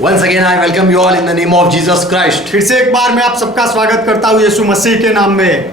Once again, I welcome you all in the name of Jesus Christ. फिर से एक बार मैं आप सबका स्वागत करता हूँ यीशु मसीह के नाम में।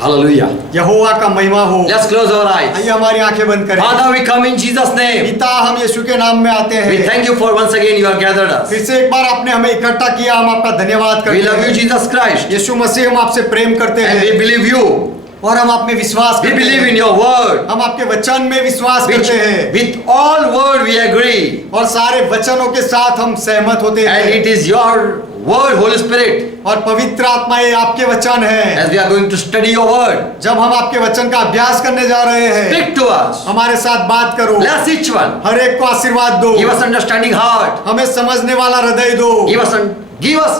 Hallelujah. यहोवा का महिमा हो। Let's close our eyes. आइए हमारी आंखें बंद करें। Father, we come in Jesus' name. पिता, हम यीशु के नाम में आते हैं। We thank you for once again you have gathered us. फिर से एक बार आपने हमें इकट्ठा किया, हम आपका धन्यवाद करते We हैं। love you, Jesus Christ. यीशु मसीह, हम आपसे प्रेम करते And हैं we believe you. और हम आप में विश्वास We करते believe हैं। in your word. हम आपके वचन में विश्वास करते हैं With all word we agree. और सारे वचनों के साथ हम सहमत होते And हैं। it is your word, Holy Spirit. और पवित्र आत्मा ये आपके वचन है। As we are going to study your word, जब हम आपके वचन का अभ्यास करने जा रहे हैं, speak to us. हमारे साथ बात करो। Bless each one. हर एक को आशीर्वाद दो। Give us understanding heart. हमें समझने वाला हृदय दो। Give us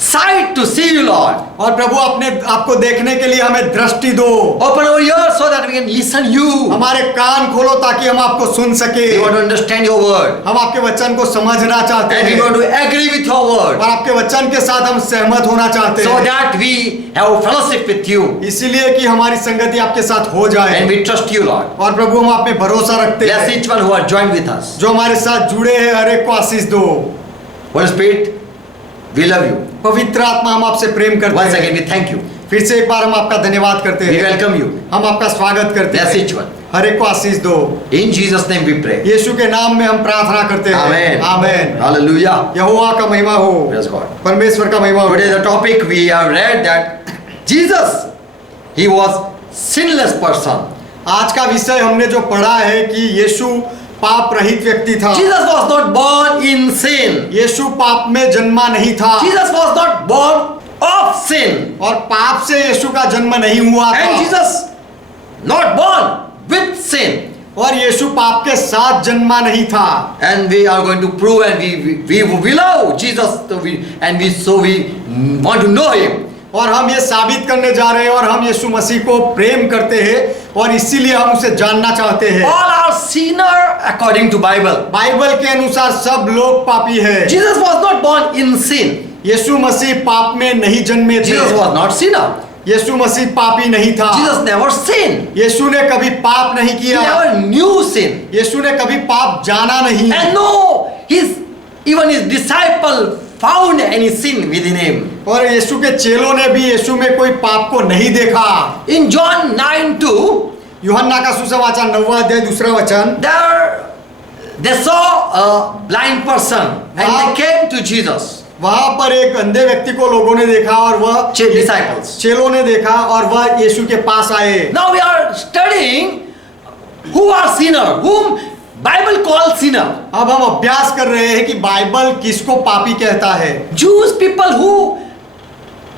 sight to see you, Lord. और प्रभु अपने आपको देखने के लिए हमें दृष्टि दो। Open our ears so that we can listen you. हमारे कान खोलो ताकि हम आपको सुन सके। We want to understand your word. हम आपके वचन को समझना चाहते And we हैं want to agree with your word. और आपके वचन के साथ हम सहमत होना चाहते So हैं, that we have fellowship with you. इसीलिए कि हमारी संगति आपके साथ हो जाए। And we trust you, Lord. और प्रभु हम आप पे भरोसा रखते Bless हैं। each one who are joined with us. जो हमारे साथ जुड़े हैं हर एक को आशीष दो। Holy Spirit, we love you. पवित्र आत्मा, हम आपसे प्रेम करते Once हैं। again, we thank you. फिर से एक बार हम आपका धन्यवाद करते We हैं। welcome you. हम आपका स्वागत करते Bless हैं। each one. हर एक को आशीष दो। In Jesus' name we pray. यीशु के नाम में हम प्रार्थना करते हैं। Amen. आमेन। Hallelujah. यहोवा का महिमा हो। Praise God. परमेश्वर का महिमा हो। Today the topic we have read that Jesus, he was sinless person. आज का विषय हमने जो पढ़ा है कि यीशु पाप रहित व्यक्ति था। Jesus was not born in sin. यीशु पाप में जन्मा नहीं था। Jesus was not born of sin. और पाप से यीशु का जन्म नहीं हुआ था। And Jesus not born with sin. और यीशु पाप के साथ जन्मा नहीं था। And we are going to prove, and we love Jesus, and we want to know him. और हम ये साबित करने जा रहे हैं और हम यीशु मसीह को प्रेम करते हैं और इसीलिए हम उसे जानना चाहते हैं। All are sinner according to Bible. Bible के अनुसार सब लोग पापी हैं। Jesus was not born in sin. यीशु मसीह पाप में नहीं जन्मे थे। Jesus was not sinner. यीशु मसीह पापी नहीं था। Jesus never sinned. यीशु ने कभी पाप नहीं He किया। never knew sin. यीशु ने कभी पाप जाना नहीं। And no, even his disciple found any sin within him. और यीशु के चेलों ने भी यीशु में कोई पाप को नहीं देखा। In John 9:2, यूहन्ना का सुसमाचार 9वां अध्याय 2 वचन, they saw a blind person and they came to Jesus. वहां पर एक अंधे व्यक्ति को लोगों ने देखा और वह Disciples. चेलों ने देखा और वह यीशु के पास आए। Now we are studying who are sinner, whom Bible calls sinner. अब हम अभ्यास कर रहे हैं कि बाइबल किसको पापी कहता है। Jewish people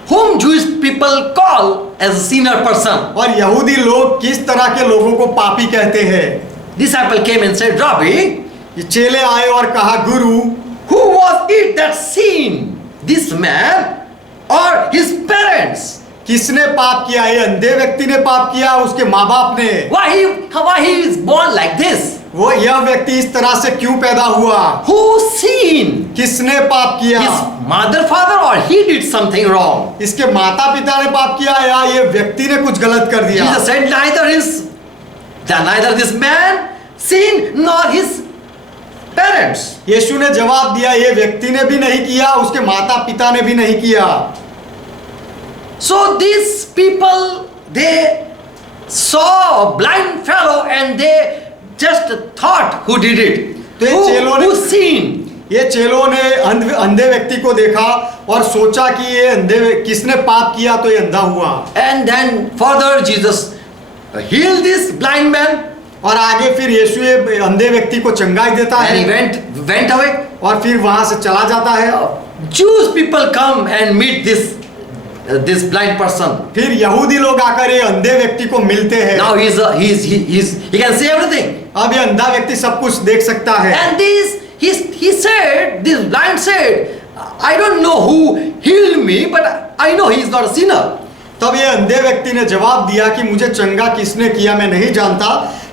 whom Jewish people call as a sinner person. और यहूदी लोग किस तरह के लोगों को पापी कहते हैं। Disciple came and said, Rabbi, ये चेले आए और कहा, गुरु, who was it that sinned, this man or his parents? किसने पाप किया? ये अंधे व्यक्ति ने पाप किया, उसके माँ बाप ने? Why he is born like this? वो यह व्यक्ति इस तरह से क्यों पैदा हुआ? Who sinned? किसने पाप किया? His mother, father, or he did something wrong? इसके माता पिता ने पाप किया या ये व्यक्ति ने कुछ गलत कर दिया? Jesus said, neither this man sinned nor his parents. यीशु ने जवाब दिया, ये व्यक्ति ने भी नहीं किया, उसके माता पिता ने भी नहीं किया। So these people, they saw a blind fellow and they just thought who did it. तो ये चेलों ने Who sinned? ये चेलों ने अंधे व्यक्ति को देखा और सोचा कि ये किसने पाप किया तो ये अंधा हुआ। And then further Jesus healed this blind man. और आगे फिर यीशु ये अंधे व्यक्ति को चंगाई देता And he है went away. और फिर वहां से चला जाता है। Jewish people come and meet this blind person. फिर यहूदी लोग आकर ये अंधे व्यक्ति को मिलते हैं। Now he can see everything. अब ये अंधा व्यक्ति सब कुछ देख सकता है। And this blind said, I don't know who healed me, but I know he is not a sinner. तब ये अंधे व्यक्ति ने जवाब दिया कि मुझे चंगा किसने किया मैं नहीं जानता,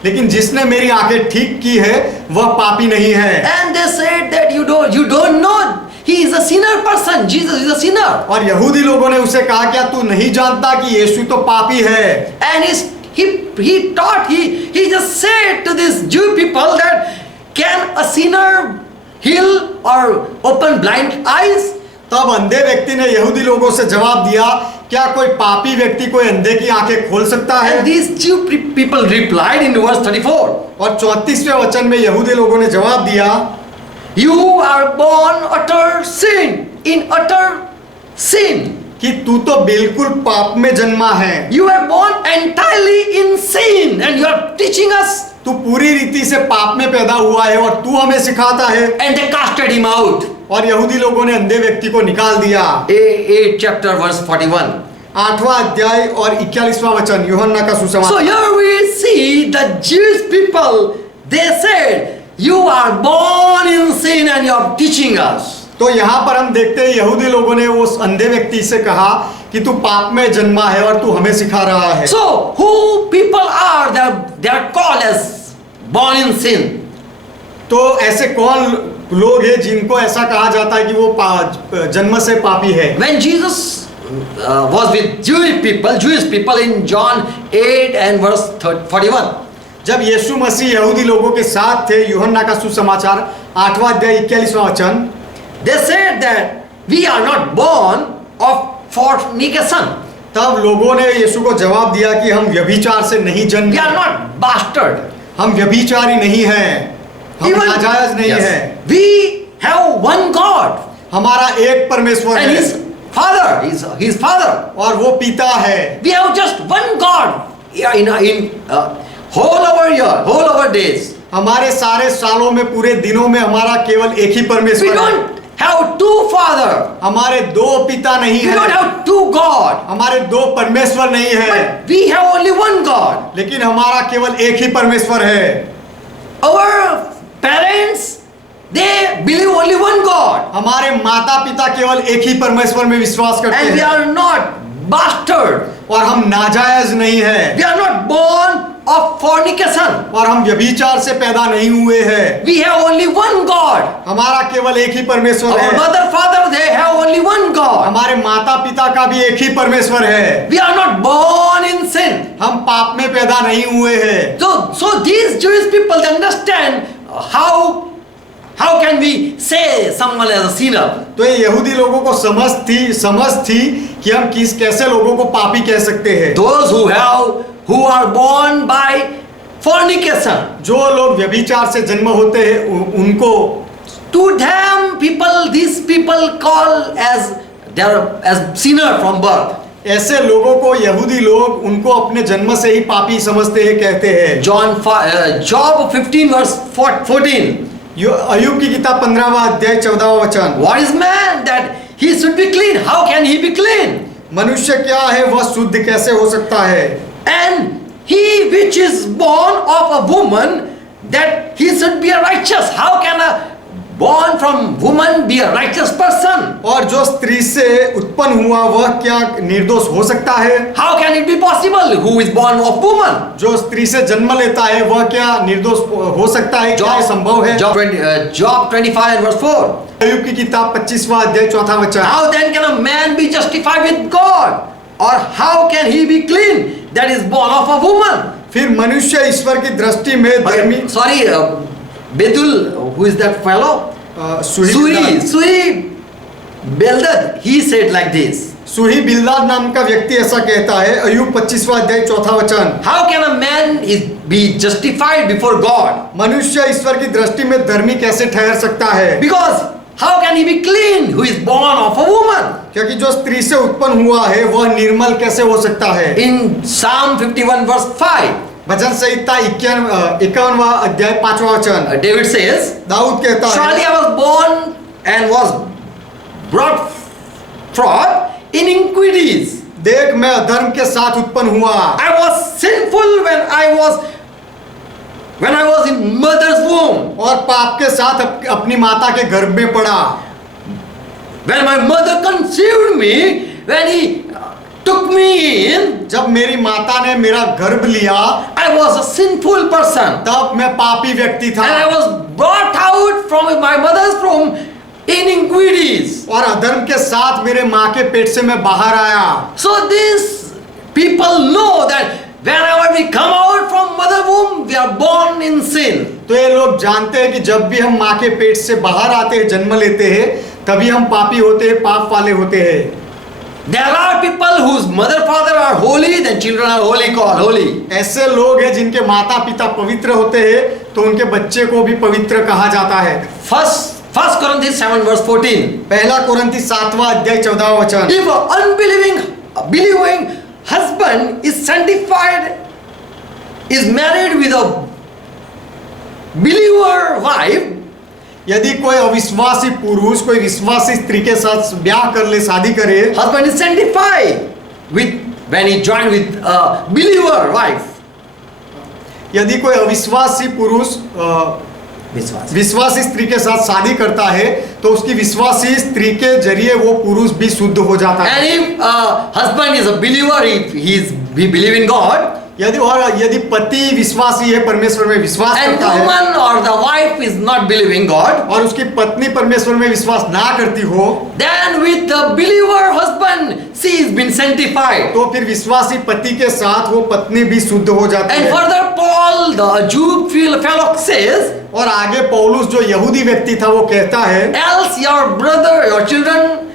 लेकिन जिसने मेरी आंखें ठीक की है वह पापी नहीं है। And they said that you don't know, he is a sinner person. Jesus is a sinner. और यहूदी लोगों ने उसे कहा, क्या तू नहीं जानता कि यीशु तो पापी है? And he taught, he just said to these Jew people that can a sinner heal or open blind eyes? तब अंधे व्यक्ति ने यहूदी लोगों से जवाब दिया, क्या कोई पापी व्यक्ति कोई अंधे की आंखें खोल सकता है? And these Jew people replied in verse 34. और 34वें वचन में यहूदी लोगों ने जवाब दिया, You are born utter sin, in utter sin. कि तू तो बिल्कुल पाप में जन्मा है, You are born entirely in sin and you are teaching us. तू पूरी रीति से पाप में पैदा हुआ है और तू हमें सिखाता है। And they casted him out. और यहूदी लोगों ने अंधे व्यक्ति को निकाल दिया। 8 chapter verse 41. 8वां अध्याय और 41वां वचन, यूहन्ना का So सुसमाचार। here we see the Jewish people, they said, You are born in sin and you are teaching us. तो यहाँ पर हम देखते हैं यहूदी लोगों ने उस अंधे व्यक्ति से कहा कि तू पाप में जन्मा है और तू हमें सिखा रहा है। So who people are, they are called as born in sin. तो ऐसे कौन लोग हैं जिनको ऐसा कहा जाता है कि वो जन्म से पापी है? When Jesus was with Jewish people in John 8 and verse 41. जब यीशु मसीह यहूदी लोगों के साथ थे, यूहन्ना का सुसमाचार 8वां अध्याय 41वां वचन, They said that we are not born of fornication. तब लोगों ने यीशु को जवाब दिया कि हम व्यभिचार से नहीं We जन्मे, are not bastard. हम व्यभिचारी नहीं हैं, हम नाजायज नहीं Yes. है। We have one God हमारा एक परमेश्वर and है His Father. His Father. और वो पिता है। We have just one God in whole our year, whole our days. हमारे सारे सालों में, पूरे दिनों में हमारा केवल एक ही We परमेश्वर है। don't have two Father. हमारे दो पिता नहीं We don't है, have two God. हमारे दो परमेश्वर नहीं है, But we have only one God. लेकिन हमारा केवल एक ही परमेश्वर है। Our parents, they believe only one God. हमारे माता पिता केवल एक ही परमेश्वर में विश्वास करते And we हैं are not bastard. और हम नाजायज नहीं है We are not born of fornication. और हम व्यभिचार से पैदा नहीं हुए हैं। We have only one God. हमारा केवल एक ही परमेश्वर Our है। mother, father, they have only one God. हमारे माता पिता का भी एक ही परमेश्वर है। We are not born in sin. हम पाप में पैदा नहीं हुए हैं। So these Jewish people, they understand how can we say someone as a sinner? तो ये यहूदी लोगों को समझ थी कि हम कैसे लोगों को पापी कह सकते हैं। Those who are born by fornication. जो लोग व्यभिचार से जन्म होते हैं उनको To them, these people call as sinner from birth. ऐसे लोगों को यहूदी लोग उनको अपने जन्म से ही पापी समझते हैं, कहते हैं। Job 15 verse 14. अय्यूब की किताब 15वां अध्याय 14वां वचन, What is man that he should be clean? How can he be clean? मनुष्य क्या है, वह शुद्ध कैसे हो सकता है? And he which is born of a woman, that he should be a righteous. How can a born from woman be a righteous person? और जो स्त्री से उत्पन्न हुआ वह क्या निर्दोष हो सकता है? How can it be possible? Who is born of woman? जो स्त्री से जन्म लेता है वह क्या निर्दोष हो सकता है? क्या ये संभव है? Job 25 and verse 4. अय्यूब की किताब 25वां अध्याय 4वां वचन, How then can a man be justified with God? Or how can he be clean that is born of a woman? फिर मनुष्य ईश्वर की दृष्टि में धर्मी Sorry, Bedul, who is that fellow? Suri Bildad, he said like this. Suhi बिल्दाद नाम का व्यक्ति ऐसा कहता है। अय्यूब 25वां अध्याय 4वां वचन, How can a man be justified before God? मनुष्य ईश्वर की दृष्टि में धर्मी कैसे ठहर सकता है? Because how can he be clean who is born of a woman? क्योंकि जो स्त्री से उत्पन्न हुआ है वह निर्मल कैसे हो सकता है? In Psalm 51 verse 5, भजन संहिता 51वां अध्याय 5वां वचन, David says, दाऊद कहता है, Surely I was born and was brought forth in iniquities. देख मैं अधर्म के साथ उत्पन्न हुआ, I was sinful when I was in mother's womb. और पाप के साथ अपनी माता के गर्भ में पड़ा। When my mother conceived me, when he took me in, जब मेरी माता ने मेरा गर्भ लिया I was a sinful person. तब मैं पापी व्यक्ति था And I was brought out from my mother's womb in iniquities. और अधर्म के साथ मेरे माँ के पेट से मैं बाहर आया। So these people know that whenever we come out from mother womb, we are born in sin. तो ये लोग जानते हैं कि जब भी हम माँ के पेट से बाहर आते हैं, जन्म लेते हैं, तभी हम पापी होते हैं, पाप वाले होते हैं। There are people whose mother father are holy, then children are holy, called holy. ऐसे लोग हैं जिनके माता पिता पवित्र होते हैं, तो उनके बच्चे को भी पवित्र कहा जाता है। First Corinthians 7 verse 14. पहला कोरिन्थी 7वां अध्याय 14वां वचन। If an believing husband is sanctified, is married with a believer wife, यदि कोई अविश्वासी पुरुष कोई विश्वासी स्त्री के साथ ब्याह कर ले, शादी करे, husband is sanctified when he joined with a believer wife. यदि कोई अविश्वासी पुरुष विश्वासी स्त्री के साथ शादी करता है, तो उसकी विश्वासी स्त्री के जरिए वो पुरुष भी शुद्ध हो जाता है। And if husband is a believer, if he believe in God, यदि पति विश्वासी है, परमेश्वर में विश्वास and करता है, woman or the wife is not believing God, और उसकी पत्नी परमेश्वर में विश्वास ना करती हो, then with the believer husband she is been sanctified. तो फिर विश्वासी पति के साथ वो पत्नी भी शुद्ध हो जाती And है। further Paul, the Jew fellow says, और आगे पौलुस जो यहूदी व्यक्ति था वो कहता है, else your brother, your children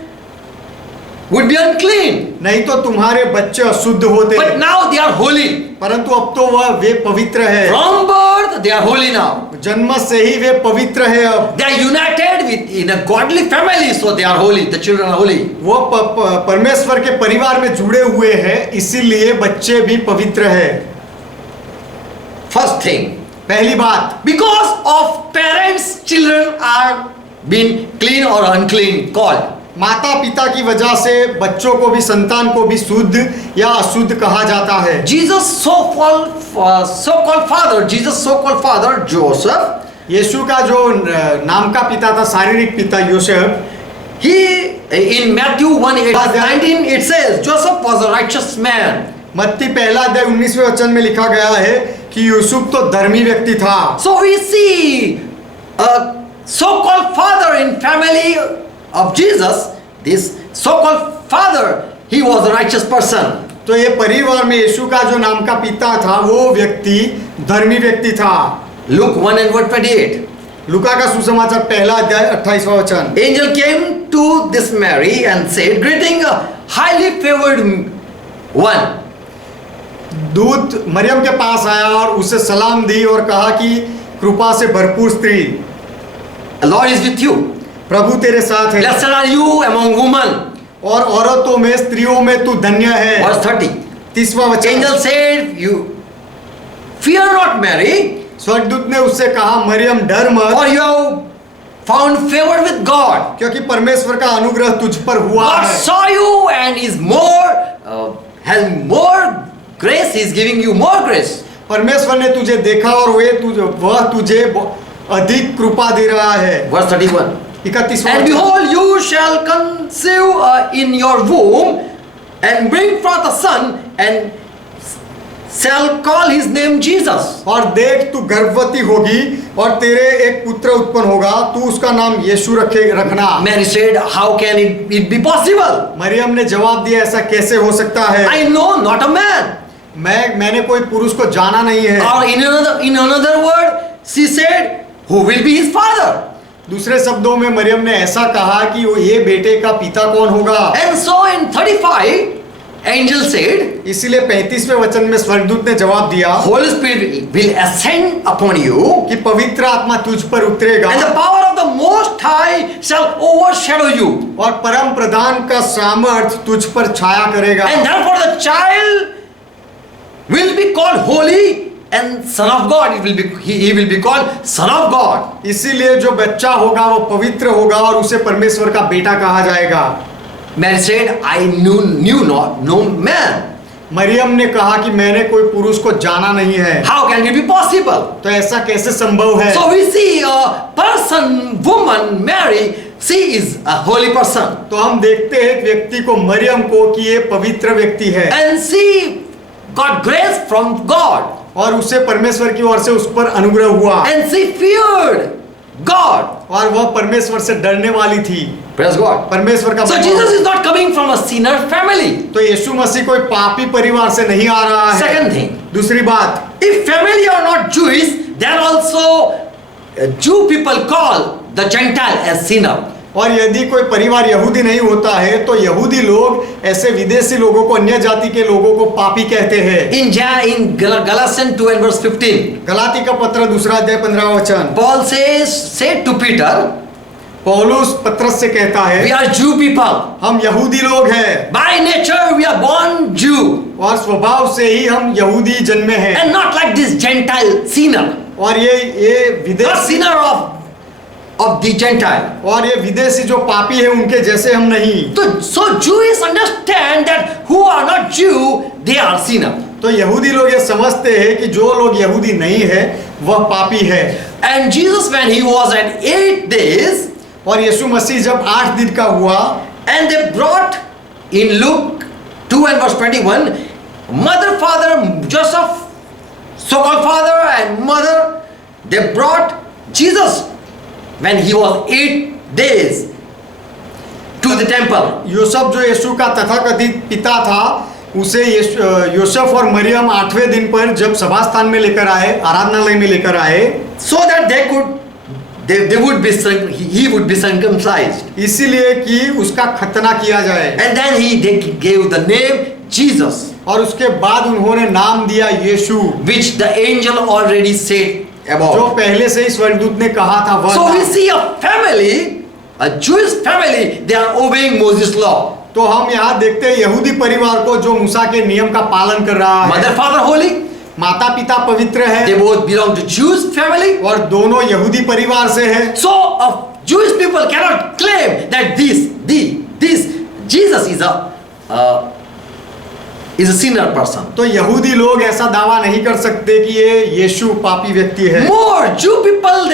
would be unclean, नहीं तो तुम्हारे बच्चे अशुद्ध होते, but now they are holy. परंतु अब तो वे पवित्र है। From birth they are holy now. जन्म से ही वे पवित्र है। अब They are united with in a godly family, so they are holy. The children are holy. वो परमेश्वर के परिवार में जुड़े हुए हैं, इसीलिए बच्चे भी पवित्र है। First thing, पहली बात, because of parents, children are being clean or unclean called. माता पिता की वजह से बच्चों को भी, संतान को भी शुद्ध या अशुद्ध कहा जाता है। Jesus so-called father Joseph, यीशु का जो नाम का पिता था, शारीरिक पिता Yusuf, he in Matthew 1:19 it says Joseph was a righteous man. मत्ती पहला अध्याय 19वें वचन में लिखा गया है कि यूसुफ तो धर्मी व्यक्ति था। So we see a so-called father in family of Jesus. This so-called father, he was a righteous person. तो ये परिवार में यीशु का जो नाम का पिता था, वो व्यक्ति धर्मी व्यक्ति था। Luke 1 and verse 28. लूका का सुसमाचार पहला अध्याय 28वां वचन। Angel came to this Mary and said, greeting, highly favored one. दूत मरियम के पास आया और उसे सलाम दी और कहा कि कृपा से भरपूर स्त्री, The Lord is with you. प्रभु तेरे साथ है, Blessed are you among women. और औरतों में, स्त्रियों में तू धन्य है। Verse 30. 30वां वचन। Angel said, you fear not, Mary, स्वर्गदूत ने उससे कहा, मरियम डर मत, for you have found favor with God. क्योंकि परमेश्वर का अनुग्रह तुझ पर हुआ God है। saw you and is has more grace. He is giving you more grace. परमेश्वर ने तुझे देखा और वह तुझे अधिक कृपा दे रहा है। Verse 31. 31वां And वचन। behold, you shall conceive in your womb and bring forth a son and shall call his name Jesus. और देख तू गर्भवती होगी और तेरे एक पुत्र उत्पन्न होगा, तू उसका नाम यीशु रखना। Mary said, how can it be possible? Maryam ने जवाब दिया, ऐसा कैसे हो सकता है? I know not a man. मैंने कोई पुरुष को जाना नहीं है। Or in another word, she said, who will be his father? दूसरे शब्दों में मरियम ने ऐसा कहा कि ये बेटे का पिता कौन होगा। And so in 35, angel said, इसीलिए 35वें वचन में स्वर्गदूत ने जवाब दिया, Holy Spirit will ascend upon you, कि पवित्र आत्मा तुझ पर उतरेगा and the power of the Most High shall overshadow you. और परम प्रधान का सामर्थ तुझ पर छाया करेगा। And therefore the child will be called holy and son of God. He will be called son of God. इसीलिए जो बच्चा होगा वो पवित्र होगा और उसे परमेश्वर का बेटा कहा जाएगा। Mary said, I knew not no man. Maryam ने कहा कि मैंने कोई पुरुष को जाना नहीं है। How can it be possible? तो ऐसा कैसे संभव है? So we see a person, woman, Mary, she is a holy person. तो हम देखते हैं एक व्यक्ति को, मरियम को, कि ये पवित्र व्यक्ति है And she got grace from God. और उसे परमेश्वर की ओर से उस पर अनुग्रह हुआ And she feared God. और वह परमेश्वर से डरने वाली थी। Praise God. परमेश्वर का So महिमा Jesus हो। is not coming from a sinner family. तो यीशु मसीह कोई पापी परिवार से नहीं आ रहा है। Second thing, दूसरी बात, if family are not Jewish, then also Jew people call the Gentile as sinner. और यदि कोई परिवार यहूदी नहीं होता है तो यहूदी लोग ऐसे विदेशी लोगों को, अन्य जाति के लोगों को पापी कहते हैं। In Galatians 2 and verse 15, Galati का पत्र 2 अध्याय 15 वचन, Paul said to Peter, पौलुस पत्रस से कहता we है, are Jew people. हम यहूदी लोग हैं By nature we are born Jew और स्वभाव से ही हम यहूदी जन्मे हैं। and not like this Gentile sinner, और ये not विदेशी sinner of the Gentile. और ये विदेशी जो पापी है उनके जैसे हम नहीं। So Jews understand that who are not Jew, they are sinner. तो यहूदी लोग ये समझते हैं कि जो लोग यहूदी नहीं है वह पापी है। And Jesus, when he was at 8 days, और यीशु मसीह जब 8 दिन का हुआ, and they brought in Luke 2 and verse 21, mother, father, Joseph, so-called father and mother, they brought Jesus when he was 8 days to the temple. Yusuf जो यीशु का तथाकथित पिता था, उसे यूसुफ और मरियम 8वें दिन पर जब सभा स्थान में लेकर आए, आराधनालय में लेकर आए, So that they would be he would be circumcised. इसीलिए कि उसका खतना किया जाए। And then they gave the name Jesus, और उसके बाद उन्होंने नाम दिया यीशु, which the angel already said जो about. पहले से ही स्वर्गदूत ने कहा था वह So we नाम। see a family, a Jewish family, they are obeying Moses' law. तो हम यहाँ देखते हैं यहूदी परिवार को जो मूसा के नियम का पालन कर रहा है। Mother, father, holy. माता पिता पवित्र है They both belong to Jewish family. और दोनों यहूदी परिवार से है। So Jewish people cannot claim that this Jesus is a sinner person. तो यहूदी लोग ऐसा दावा नहीं कर सकते कि ये यीशु पापी व्यक्ति है। More Jew people,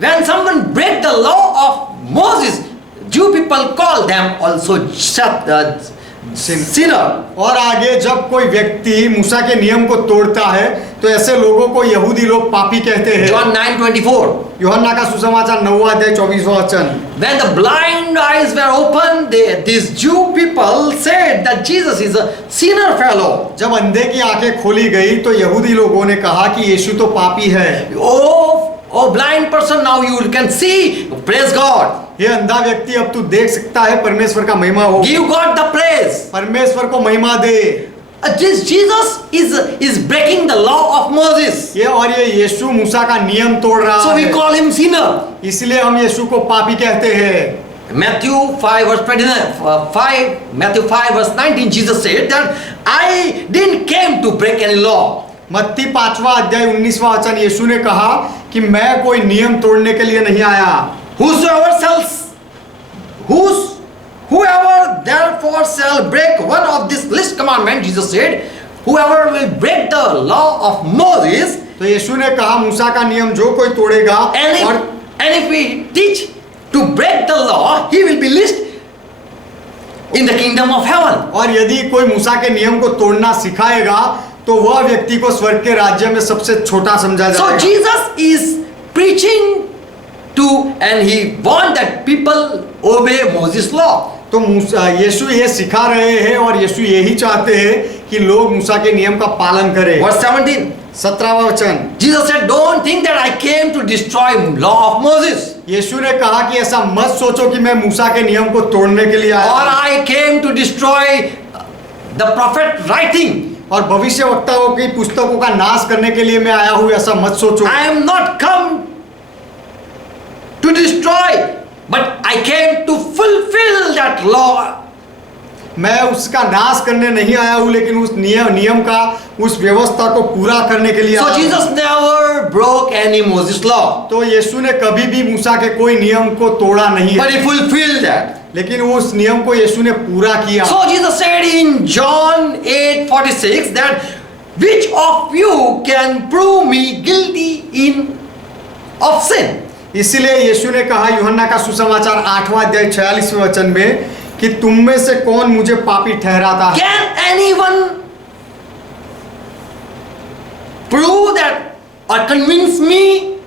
when someone break the law of Moses, Jew people call them also sinner. और आगे जब कोई व्यक्ति मूसा के नियम को तोड़ता है तो ऐसे लोगों को यहूदी लोग पापी कहते हैं। John 9:24. यूहन्ना का सुसमाचार 9वां अध्याय 24वां वचन, When the blind eyes were opened, these Jew people said that Jesus is a sinner fellow. जब अंधे की आंखें खोली गई तो यहूदी लोगों ने कहा कि यीशु तो पापी है। Oh blind person, now you can see. Praise God. ये अंधा व्यक्ति अब तू देख सकता है, परमेश्वर का महिमा हो। Give God the praise. परमेश्वर को महिमा दे। This Jesus is breaking the law of Moses. ये यीशु मूसा का नियम तोड़ रहा So we है, call him sinner. इसलिए हम यीशु को पापी कहते हैं। Matthew 5 verse 29, Matthew 5 verse 19, Jesus said that I didn't came to break any law. मत्ती 5वां अध्याय 19वां वचन, यीशु ने कहा कि मैं कोई नियम तोड़ने के लिए नहीं आया। Whoever therefore shall break one of this least commandment, Jesus said, whoever will break the law of Moses, तो यीशु ने कहा मूसा का नियम जो कोई तोड़ेगा, and if we teach to break the law, he will be least in the kingdom of heaven. और यदि कोई मूसा के नियम को तोड़ना सिखाएगा तो वह व्यक्ति को स्वर्ग के राज्य में सबसे छोटा समझा So जाएगा। Jesus is preaching to, and he want that people obey Moses' law. तो यीशु ये सिखा रहे हैं और यीशु यही चाहते हैं कि लोग मूसा के नियम का पालन करें। Verse 17. 17वां वचन, Jesus said, don't think that I came to destroy law of Moses, यीशु ने कहा कि ऐसा मत सोचो कि मैं मूसा के नियम को तोड़ने के लिए or आया I came to destroy the prophet writing. और भविष्यवक्ताओं की पुस्तकों का नाश करने के लिए मैं आया हूँ, ऐसा मत सोचो। I am not come to destroy, but I came to fulfill that law. मैं उसका नाश करने नहीं आया हूँ, लेकिन उस नियम का, उस व्यवस्था को पूरा करने के लिए So आया हूँ। Jesus never broke any Moses law, तो यीशु ने कभी भी मूसा के कोई नियम को तोड़ा नहीं but है, he fulfilled that. लेकिन उस नियम को यीशु ने पूरा किया। So Jesus said in John 8:46 that which of you can prove me guilty of sin? इसीलिए यीशु ने कहा यूहन्ना का सुसमाचार 8वां अध्याय 46वें वचन में कि तुम में से कौन मुझे पापी ठहराता है। Can anyone prove that or convince me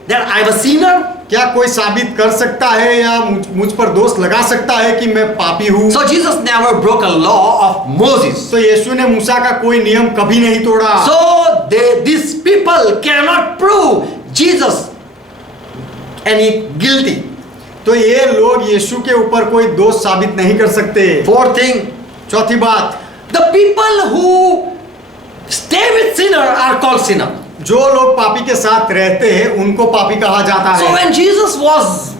that I am a sinner? क्या कोई साबित कर सकता है या मुझ पर दोष लगा सकता है कि मैं पापी हूँ? So Jesus never broke a law of Moses. तो यीशु ने मूसा का कोई नियम कभी नहीं तोड़ा। So these people cannot prove Jesus any guilty. तो ये लोग यीशु के ऊपर कोई दोष साबित नहीं कर सकते। Fourth thing, चौथी बात, the people who stay with sinner are called sinner. जो लोग पापी के साथ रहते हैं उनको पापी कहा जाता So है। when Jesus was,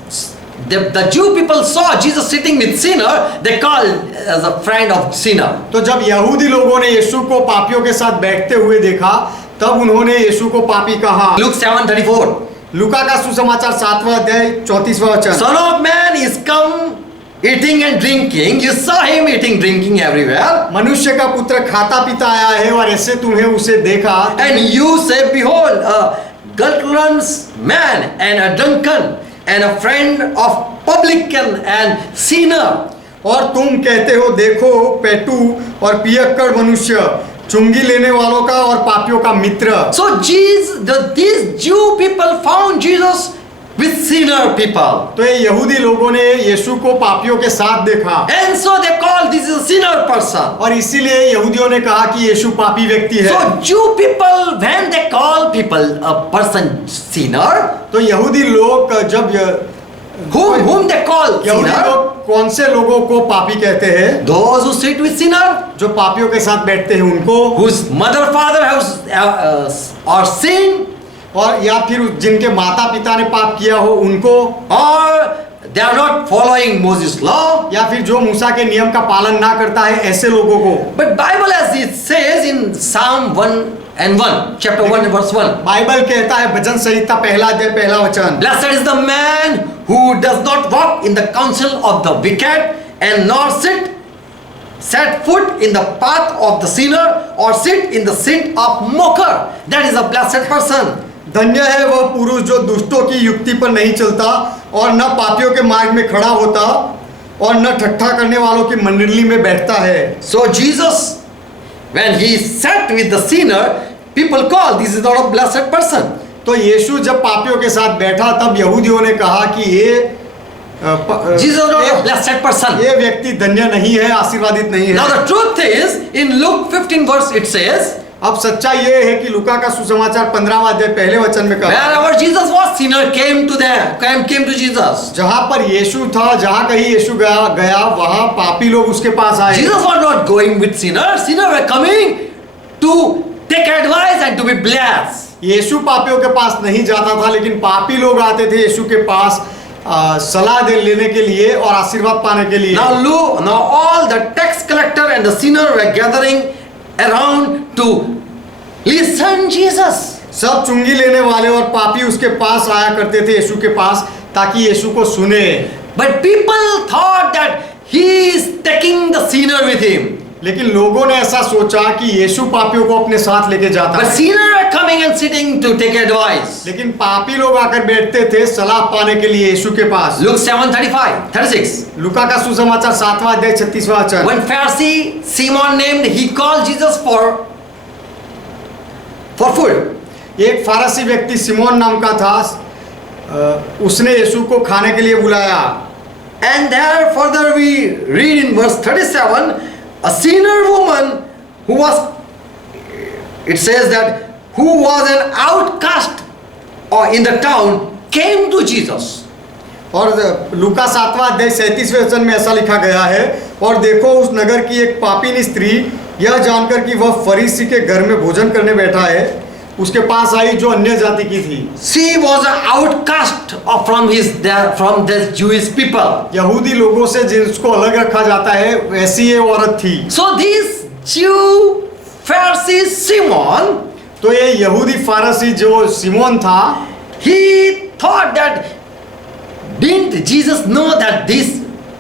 the Jew people saw Jesus sitting with sinner, they called as a friend of sinner. तो जब यहूदी लोगों ने यीशु को पापियों के साथ बैठते हुए देखा, तब उन्होंने यीशु को पापी कहा। Luke 7:34. लूका का सुसमाचार 7वां अध्याय 34वां वचन। Son of man is come eating and drinking. You saw him eating, drinking everywhere. मनुष्य का पुत्र खाता पीता आया है और ऐसे तुम्हें उसे देखा। And you say, behold, a gluttonous man and a drunken and a friend of publican and sinner. और तुम कहते हो, देखो पेटू और पियक्कड़ मनुष्य, चुंगी लेने वालों का और पापियों का मित्र। So these Jew people found Jesus with sinner people. तो ये यहूदी लोगों ने यीशु को पापियों के साथ देखा And so they call this is a sinner person. और इसीलिए यहूदियों ने कहा कि यीशु पापी व्यक्ति है। So Jew people, when they call people a person sinner, तो यहूदी लोग जब whom they call यहूदी sinner, लोग कौन से लोगों को पापी कहते हैं? those who sit with sinner, जो पापियों के साथ बैठते हैं उनको, whose mother father has or sinned, और या फिर जिनके माता पिता ने पाप किया हो उनको, or they are not following Moses' law. या फिर जो मूसा के नियम का पालन ना करता है, ऐसे लोगों को। But Bible, as it says in Psalm 1:1, chapter 1 verse 1, Bible कहता है भजन संहिता पहला अध्याय पहला वचन, blessed is the man who does not walk in the counsel of the wicked and nor set foot in the path of the sinner or sit in the seat of mocker. That is a blessed person. धन्य है वह पुरुष जो दुष्टों की युक्ति पर नहीं चलता और न पापियों के मार्ग में खड़ा होता और न ठट्ठा करने वालों की मंडली में बैठता है। So Jesus, when he sat with the sinner, people call this is not a blessed person. तो यीशु जब पापियों के साथ बैठा तब यहूदियों ने कहा कि ये Jesus is not a blessed person. ये व्यक्ति धन्य नहीं है, आशीर्वादित नहीं Now है। the truth is, in Luke 15 verse it says, अब सच्चाई ये है कि लूका का सुसमाचार 15वां अध्याय पहले वचन में कहा, wherever Jesus was, sinner came to Jesus. जहाँ पर यीशु था, जहाँ कहीं यीशु गया वहाँ पापी लोग उसके पास आए। Jesus was not going with sinners. Sinners were coming to take advice and to be blessed. यीशु पापियों के पास नहीं जाता था, लेकिन पापी लोग आते थे यीशु के पास सलाह लेने के लिए और आशीर्वाद पाने के लिए। Now all the tax collector and the sinner were gathering around to listen Jesus. सब चुंगी लेने वाले और पापी उसके पास आया करते थे यीशु के पास ताकि यीशु को सुने। But people thought that he is taking the sinner with him. लेकिन लोगों ने ऐसा सोचा कि यीशु पापियों को अपने साथ लेके जाता But है। sinners were coming and sitting to take advice. लेकिन पापी लोग आकर बैठते थे सलाह पाने के लिए यीशु के पास। Luke 7:36. लूका का सुसमाचार 7वां अध्याय 36वां वचन। When Pharisee Simon named, he called Jesus for food. एक फारसी व्यक्ति सिमोन नाम का था, उसने यीशु को खाने के लिए बुलाया। And there further we read in verse 37, a sinner woman who was, it says that, who was an outcast in the town came to Jesus. और लूका 7वां अध्याय 37वें वचन में ऐसा लिखा गया है, और देखो उस नगर की एक पापीन स्त्री यह जानकर कि वह फरीसी के घर में भोजन करने बैठा है, उसके पास आई जो अन्य जाति की थी। She was an outcast from the Jewish people. यहूदी लोगों से जिसको अलग रखा जाता है वैसी ये औरत थी। So this Jew Pharisee Simon, तो ये यहूदी फारसी जो सिमोन था, he thought that didn't Jesus know that this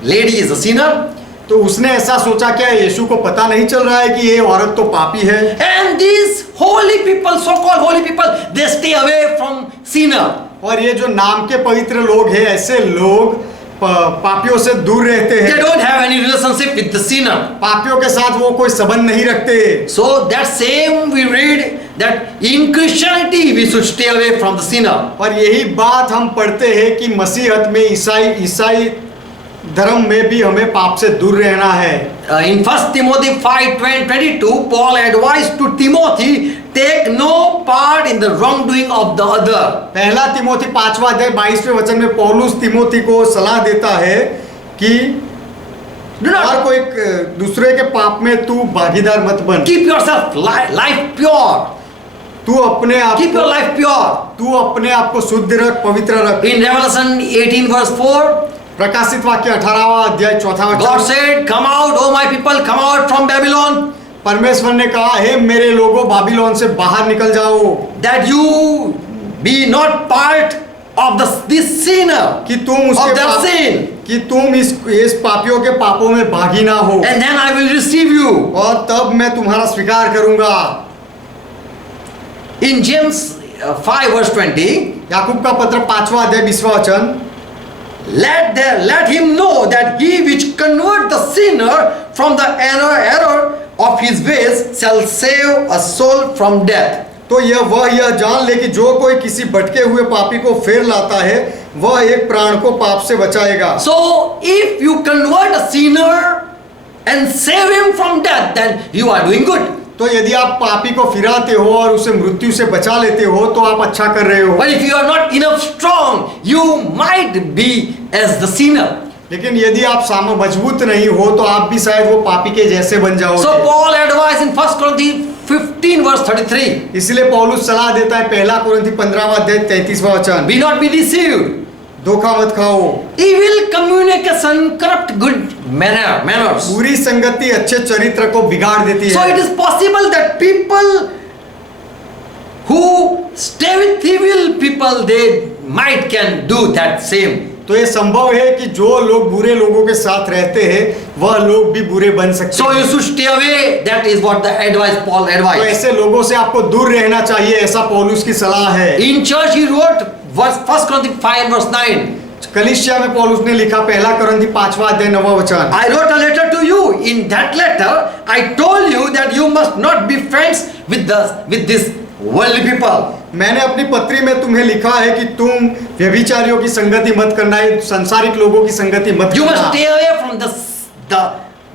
lady is a sinner? तो उसने ऐसा सोचा क्या यीशु को पता नहीं चल रहा है कि ये औरत तो पापी है। And these holy people, so-called holy people, they stay away from sinner. और ये जो नाम के पवित्र लोग हैं, ऐसे लोग पापियों से दूर रहते They हैं, don't have any relationship with the sinner. पापियों के साथ वो कोई संबंध नहीं रखते। So that same we read that in Christianity we should stay away from the sinner. और यही बात हम पढ़ते हैं कि मसीहत में ईसाई धर्म में भी हमें पाप से दूर रहना है। In 1 Timothy 5:22, Paul advised to Timothy, take no part in the wrongdoing of the other. पहला तिमोथी 5वां अध्याय 22वें वचन में पौलुस तिमोथी को सलाह देता है कि और कोई दूसरे के पाप में तू भागीदार मत बन। Keep yourself life pure. तू अपने आप Keep your life pure. तू अपने आप को शुद्ध रख, पवित्र रख। In Revelation 18:4, प्रकाशित वाक्य 18वां अध्याय 4वां वचन, God said, "Come out, O my people, come out from Babylon, परमेश्वर ने कहा, हे मेरे लोगों, बाबिलोन से बाहर निकल जाओ, that you be not part of this sinner, कि तुम of उसके their sin, कि तुम इस पापियों के पापों में भागी ना हो, and then I will receive you." और तब मैं तुम्हारा स्वीकार करूंगा। In James 5:20, याकूब का पत्र 5वां अध्याय 20वां वचन, let him know that he which convert the sinner from the error of his ways shall save a soul from death. तो यह जान ले कि जो कोई किसी भटके हुए पापी को फेर लाता है वह एक प्राण को पाप से बचाएगा। So if you convert a sinner and save him from death, then you are doing good. तो यदि आप पापी को फिराते हो और उसे मृत्यु से बचा लेते हो तो आप अच्छा कर रहे हो। But if you are not enough strong, you might be as the sinner. लेकिन यदि आप मजबूत नहीं हो तो आप भी शायद वो पापी के जैसे बन जाओगे। So Paul advised in 1 Corinthians 15:33, इसलिए पौलुस सलाह देता है पहला कुरिन्थी 15वां अध्याय 33वां वचन, be not be deceived. धोखा मत खाओ। Evil communication corrupt good manners. बुरी संगति अच्छे चरित्र को बिगाड़ देती So it है। is possible that people who stay with evil people, they might can do that same. तो ये संभव है कि जो लोग बुरे लोगों के साथ रहते हैं वह लोग भी बुरे बन सकते So हैं। you should stay away. That is what the advice Paul तो advised. ऐसे लोगों से आपको दूर रहना चाहिए, ऐसा पौलुस की सलाह है। In church he wrote 1 Corinthians 5:9. कलीसिया में पौलुस ने लिखा पहला कुरिन्थी 5वां अध्याय 9वां वचन, I wrote a letter to you. In that letter, I told you that you must not be friends with this worldly people. मैंने अपनी पत्री में तुम्हें लिखा है कि तुम व्यभिचारियों की संगति मत करना, है संसारिक लोगों की संगति मत You must करना। stay away from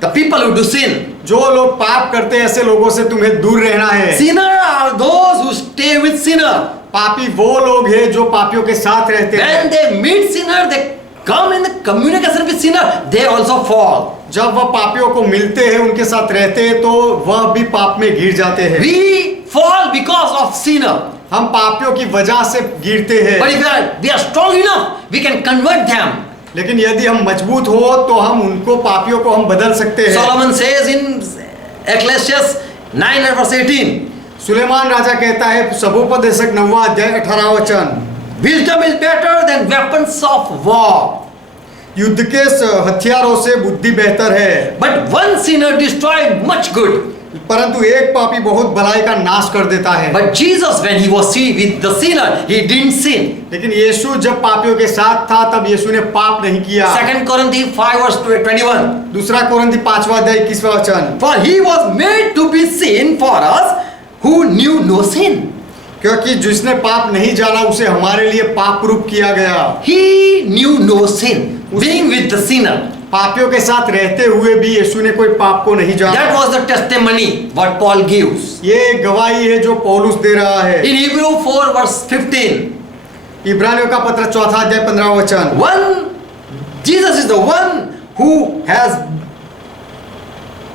the people who do sin. जो लोग पाप करते हैं ऐसे लोगों से तुम्हें दूर रहना है। Sinner are those who stay with sinner. पापी वो लोग हैं जो पापियों के साथ रहते हैं। When they meet sinner, they come in the communication with sinner, they also fall. जब वह पापियों को मिलते हैं, उनके साथ रहते हैं, तो वह भी पाप में गिर जाते हैं। We fall because of sinner. हम पापियों की वजह से गिरते हैं। But if we are strong enough, we can convert them. लेकिन यदि हम मजबूत हो तो हम उनको पापियों को हम बदल सकते हैं। Solomon says in Ecclesiastes 9:18, Suleman राजा कहता है सबोपदेशक 9वां अध्याय 18वां वचन, wisdom is better than weapons of war. युद्ध के हथियारों से बुद्धि बेहतर है, But one sinner destroyed much good. परंतु एक पापी बहुत भलाई का नाश कर देता है। But Jesus, when he was with the sinner, he didn't sin. लेकिन यीशु जब पापियों के साथ था तब यीशु ने पाप नहीं किया। 2 Corinthians 5:21. दूसरा कुरिन्थी 5वां अध्याय 21वां वचन, For he was made to be sin for us who knew no sin. क्योंकि जिसने पाप नहीं जाना उसे हमारे लिए पाप रूप किया गया। He knew no sin, being with the sinner. पापियों के साथ रहते हुए भी यीशु ने कोई पाप को नहीं जाना। That was the testimony what Paul gives. ये एक गवाही है जो पौलुस दे रहा है। In Hebrew 4:15. इब्रानियों का पत्र 4 अध्याय 15 वचन, Jesus is the one who has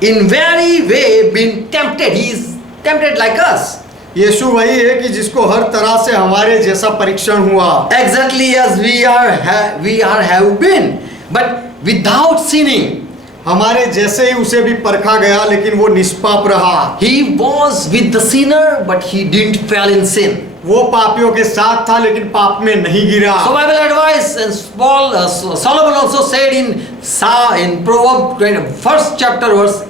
in very way been tempted. He is tempted like us. यीशु वही है कि जिसको हर तरह से हमारे जैसा परीक्षण हुआ, Exactly as we have been, but without sinning. हमारे जैसे ही उसे भी परखा गया लेकिन वो निष्पाप रहा। He was with the sinner, but he didn't fall in sin. वो पापियों के साथ था लेकिन पाप में नहीं गिरा। So Bible advice, and Solomon also said in Proverbs 1st chapter verse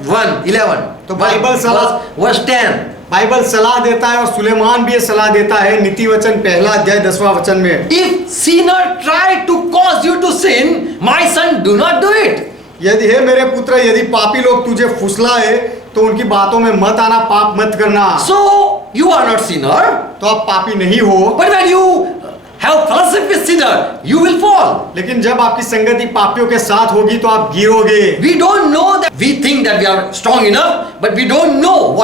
11. तो बाइबल सलाह verse 10. बाइबल सलाह देता है और सुलेमान भी ये सलाह देता है नीति वचन पहला अध्याय 10वां वचन में, If sinner try to cause you to sin, my son, do not do it. यदि हे मेरे पुत्र, यदि पापी लोग तुझे फुसलाए तो उनकी बातों में मत आना, पाप मत करना। So you are not sinner, तो आप पापी नहीं हो। but when you have fellowship with sinner, you will fall. लेकिन जब आपकी संगति पापियों के साथ होगी तो आप गिरोगे। We don't know that. We think that we are strong enough, but we don't know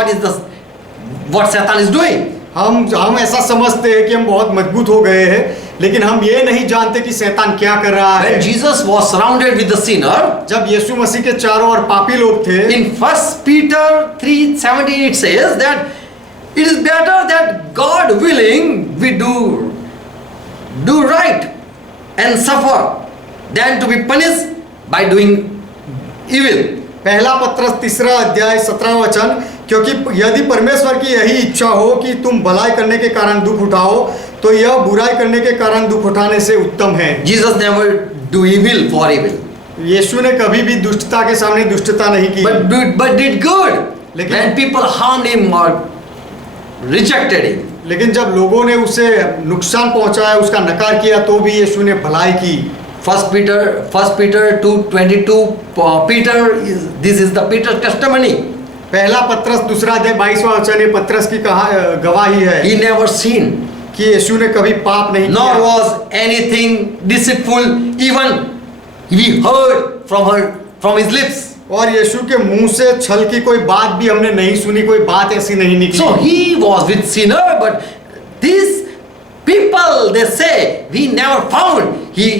what Satan is doing. हम ऐसा समझते हैं कि हम बहुत मजबूत हो गए हैं, लेकिन हम ये नहीं जानते कि शैतान क्या कर रहा है। When Jesus was surrounded with the sinner, जब यीशु मसीह के चारों ओर पापी लोग थे, in 1 Peter 3:17 it says that it is better that God willing we do right and suffer than to be punished by doing evil. पहला पत्रस 3 अध्याय 17 वचन, क्योंकि यदि परमेश्वर की यही इच्छा हो कि तुम भलाई करने के कारण दुख उठाओ, तो यह बुराई करने के कारण दुख उठाने से उत्तम है। Jesus never do evil for evil, यीशु ने कभी भी दुष्टता के सामने दुष्टता नहीं की, but did good लेकिन- when people harmed him or rejected him. लेकिन जब लोगों ने उसे नुकसान पहुंचाया, उसका नकार किया, तो भी यीशु ने भलाई की। 1 Peter 2:22 this is the Peter's testimony. पहला पत्रस 2 अध्याय 22वां वचन, ये पत्रस की गवाही है He never sinned, कि यीशु ने कभी पाप नहीं nor किया, was anything deceitful, even we heard from his lips. और यीशु के मुंह से छल की कोई बात भी हमने नहीं सुनी, कोई बात ऐसी नहीं निकली। So he was with sinner, but these people they say we never found he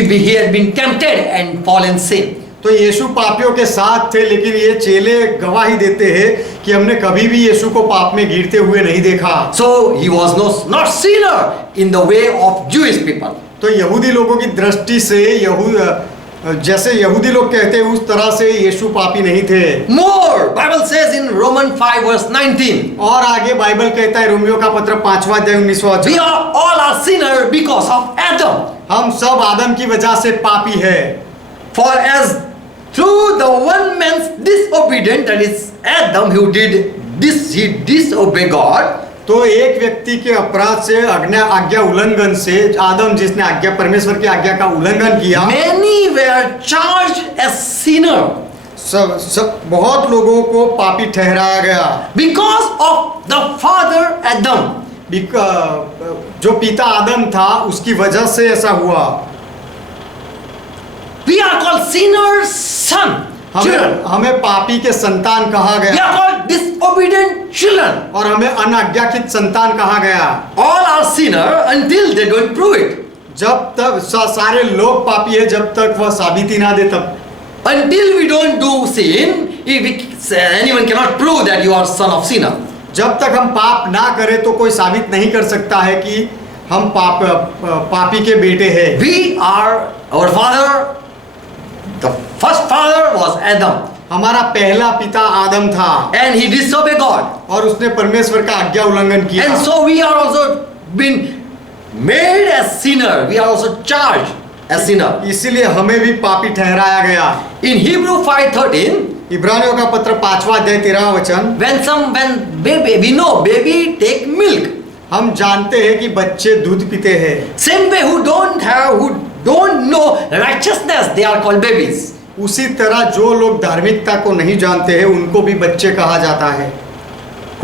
had been tempted and fallen sin. तो यीशु पापियों के साथ थे, लेकिन ये चेले गवाही देते हैं कि हमने कभी भी यीशु को पाप में गिरते हुए नहीं देखा। So he was not sinner in the way of Jewish people. तो यहूदी लोगों की दृष्टि से जैसे यहूदी लोग कहते हैं, उस तरह से यीशु पापी नहीं थे। More, Bible says in Romans 5:19. और आगे बाइबल कहता है, रोमियो का पत्र 5वां अध्याय 19वां We वचन, are all are sinner because of Adam. हम सब आदम की वजह से पापी है। For as through the one man's disobedience, that is Adam, who did this, he disobeyed God. तो एक व्यक्ति के अपराध से, आज्ञा उल्लंघन से, आदम जिसने परमेश्वर की आज्ञा का उल्लंघन किया, Many were charged as sinner सब बहुत लोगों को पापी ठहराया गया। because of the father Adam. जो पिता आदम था, उसकी वजह से ऐसा हुआ। We are called sinners' son, children. हमें पापी के संतान कहा We गया are called disobedient children. और हमें अनाज्ञाकृत संतान कहा गया। All are sinner until they don't prove it. जब तक सारे लोग पापी है, जब तक वह साबिती ना दे तब। Until we don't do sin, anyone cannot prove that you are son of sinner. जब तक हम पाप ना करें तो कोई साबित नहीं कर सकता है कि हम पापी के बेटे हैं। We are, our father, the first father was Adam. हमारा पहला पिता आदम था And he disobeyed God. और उसने परमेश्वर का आज्ञा उल्लंघन किया। And so we are also been made as sinner. We are also charged as sinner. इसीलिए हमें भी पापी ठहराया गया। In Hebrew 5:13, इब्रानियों का पत्र 5वां अध्याय 13वां वचन, when baby, we know baby take milk. हम जानते हैं कि बच्चे दूध पीते हैं। Same way who don't know righteousness, they are called babies. उसी तरह जो लोग धार्मिकता को नहीं जानते हैं, उनको भी बच्चे कहा जाता है।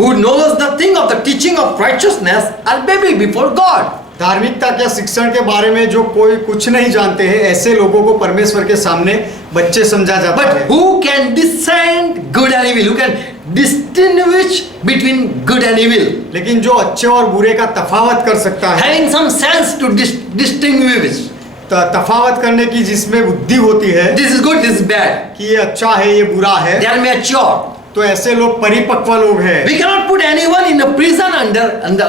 Who knows nothing of the teaching of righteousness are baby before God. धार्मिकता के शिक्षण के बारे में जो कोई कुछ नहीं जानते हैं, ऐसे लोगों को परमेश्वर के सामने बच्चे समझा जाता But है। who can discern good and evil? Who can distinguish between good and evil? लेकिन जो अच्छे और बुरे का तफावत कर सकता है, Having some sense to distinguish. तफावत करने की जिसमें बुद्धि होती है This is good, this is bad. कि ये अच्छा है, ये बुरा है, They are mature. तो ऐसे लोग परिपक्व लोग हैं। We cannot put anyone in a prison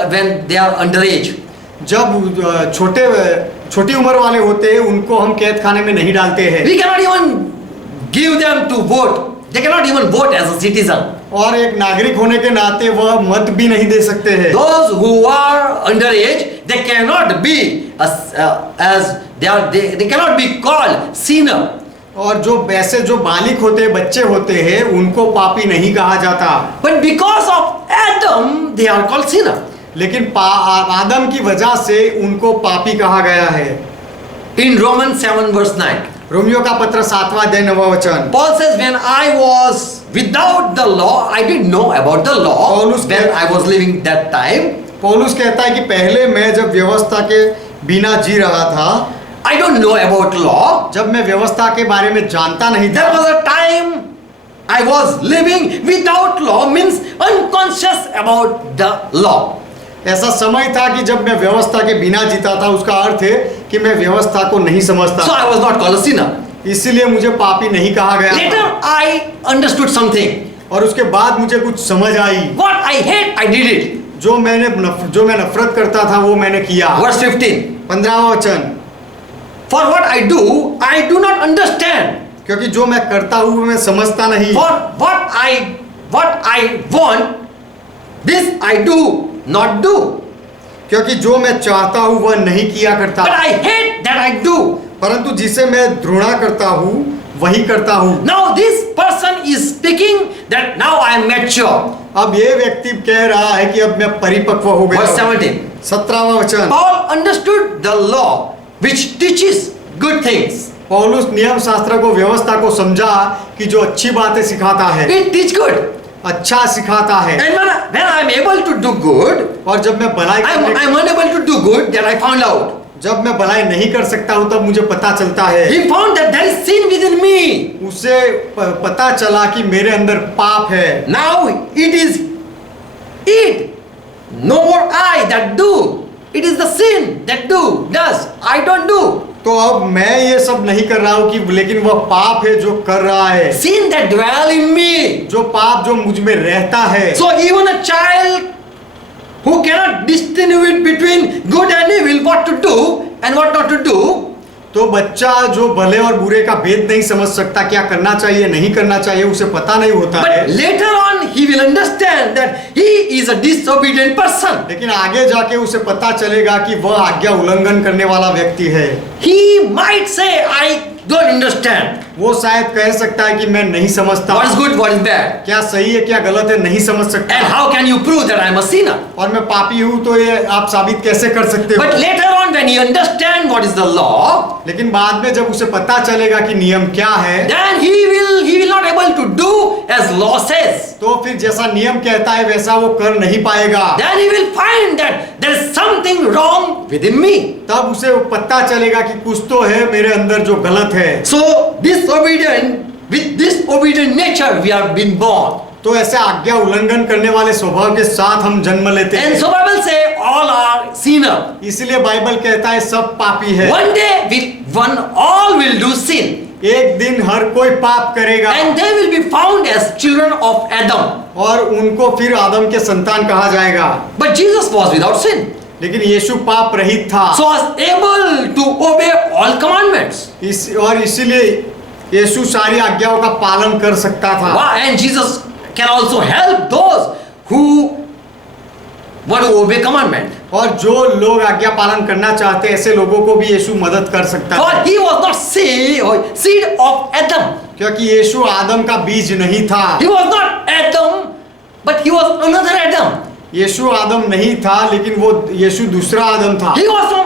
when they are underage. जब छोटी उम्र वाले होते हैं, उनको हम कैद खाने में नहीं डालते हैं। We cannot even give them to vote. They cannot even vote as a citizen. और एक नागरिक होने के नाते वह मत भी नहीं दे सकते हैं। Those who are underage, they cannot be they cannot be called sinner. और जो बालिक होते हैं, बच्चे होते हैं, उनको पापी नहीं कहा जाता। But because of Adam, they are called sinner. लेकिन आदम की वजह से उनको पापी कहा गया है। In Romans 7:9. रोमियो का पत्र 7वां अध्याय 9वां वचन। Paul says, when I was without the law, I didn't know about the law Paulus when के- I was living that time. पौलुस कहता है कि पहले मैं जब व्यवस्था के बिना जी रहा था, I don't know about law. जब मैं व्यवस्था के बारे में जानता नहीं There था, was a time I was living without law, means unconscious about the law. ऐसा समय था कि जब मैं व्यवस्था के बिना जीता था, उसका अर्थ है कि मैं व्यवस्था को नहीं समझता So था। I was not called a sinner. इसीलिए मुझे पापी नहीं कहा गया Later था। I understood something. और उसके बाद मुझे कुछ समझ आई। What I hate, I did it. जो मैं नफरत करता था वो मैंने किया। Verse 15. 15वां वचन। For what I do not understand. क्योंकि जो मैं करता हूँ वो मैं समझता नहीं। For what I want, this I do not do. क्योंकि जो मैं चाहता हूँ वह नहीं किया करता, But I hate that I do. परंतु जिसे मैं घृणा करता हूँ वही करता हूँ। Now this person is speaking that now I am mature. अब ये व्यक्ति कह रहा है कि अब मैं परिपक्व हो गया Verse हूँ। 17. 17वां वचन। Paul understood the law which teaches good things. पौलुस नियम शास्त्र को, व्यवस्था को समझा कि जो अच्छी बातें सिखाता है, It teach good. अच्छा सिखाता है। And when I am able to do good, और जब मैं भलाई I करने, am unable to do good, that I found out. जब मैं भलाई नहीं कर सकता हूँ तब मुझे पता चलता है। He found that there is sin within me. उसे पता चला कि मेरे अंदर पाप है। Now it is no more I that do. It is the sin that does. I don't do. तो अब मैं ये सब नहीं कर रहा हूँ कि, लेकिन वह पाप है जो कर रहा है। Sin that dwell in me. जो पाप जो मुझ में रहता है। So even a child who cannot distinguish between good and evil, what to do and what not to do, तो बच्चा जो भले और बुरे का भेद नहीं समझ सकता, क्या करना चाहिए नहीं करना चाहिए उसे पता नहीं होता है। but later on he will understand that he is a disobedient person. लेकिन आगे जाके उसे पता चलेगा कि वह आज्ञा उल्लंघन करने वाला व्यक्ति है। He might say, I don't understand. वो शायद कह सकता है कि मैं नहीं समझता, What is good, what is bad? क्या सही है क्या गलत है नहीं समझ And सकता, how can you prove that I am a sinner? और मैं पापी हूँ तो ये आप साबित कैसे कर सकते But हो। later on when he understand what is the law, लेकिन बाद में जब उसे पता चलेगा कि नियम क्या है, then he will not able to do as law says. तो फिर जैसा नियम कहता है वैसा वो कर नहीं पाएगा। Then he will find that there is something wrong within me. तब उसे पता चलेगा कि कुछ तो है मेरे अंदर जो गलत है। So with disobedient nature we have been born. तो ऐसे आज्ञा उल्लंघन करने वाले स्वभाव के साथ हम जन्म लेते And हैं। so Bible say all are sinner. इसलिए बाइबल कहता है सब पापी है। One day all will do sin. एक दिन हर कोई पाप करेगा And they will be found as children of Adam. और उनको फिर आदम के संतान कहा जाएगा। But Jesus was without sin. लेकिन यीशु पाप रहित था, So was able to obey all commandments. और इसीलिए यीशु सारी आज्ञाओं का पालन कर सकता था। Why? And Jesus can also help those who want to obey commandment. और जो लोग आज्ञा पालन करना चाहते हैं ऐसे लोगों को भी यीशु मदद कर सकता For है, he was not seed of Adam. क्योंकि यीशु आदम का बीज नहीं था। He was not Adam, but he was another Adam. यीशु आदम नहीं था लेकिन वो यीशु दूसरा आदम था। He was from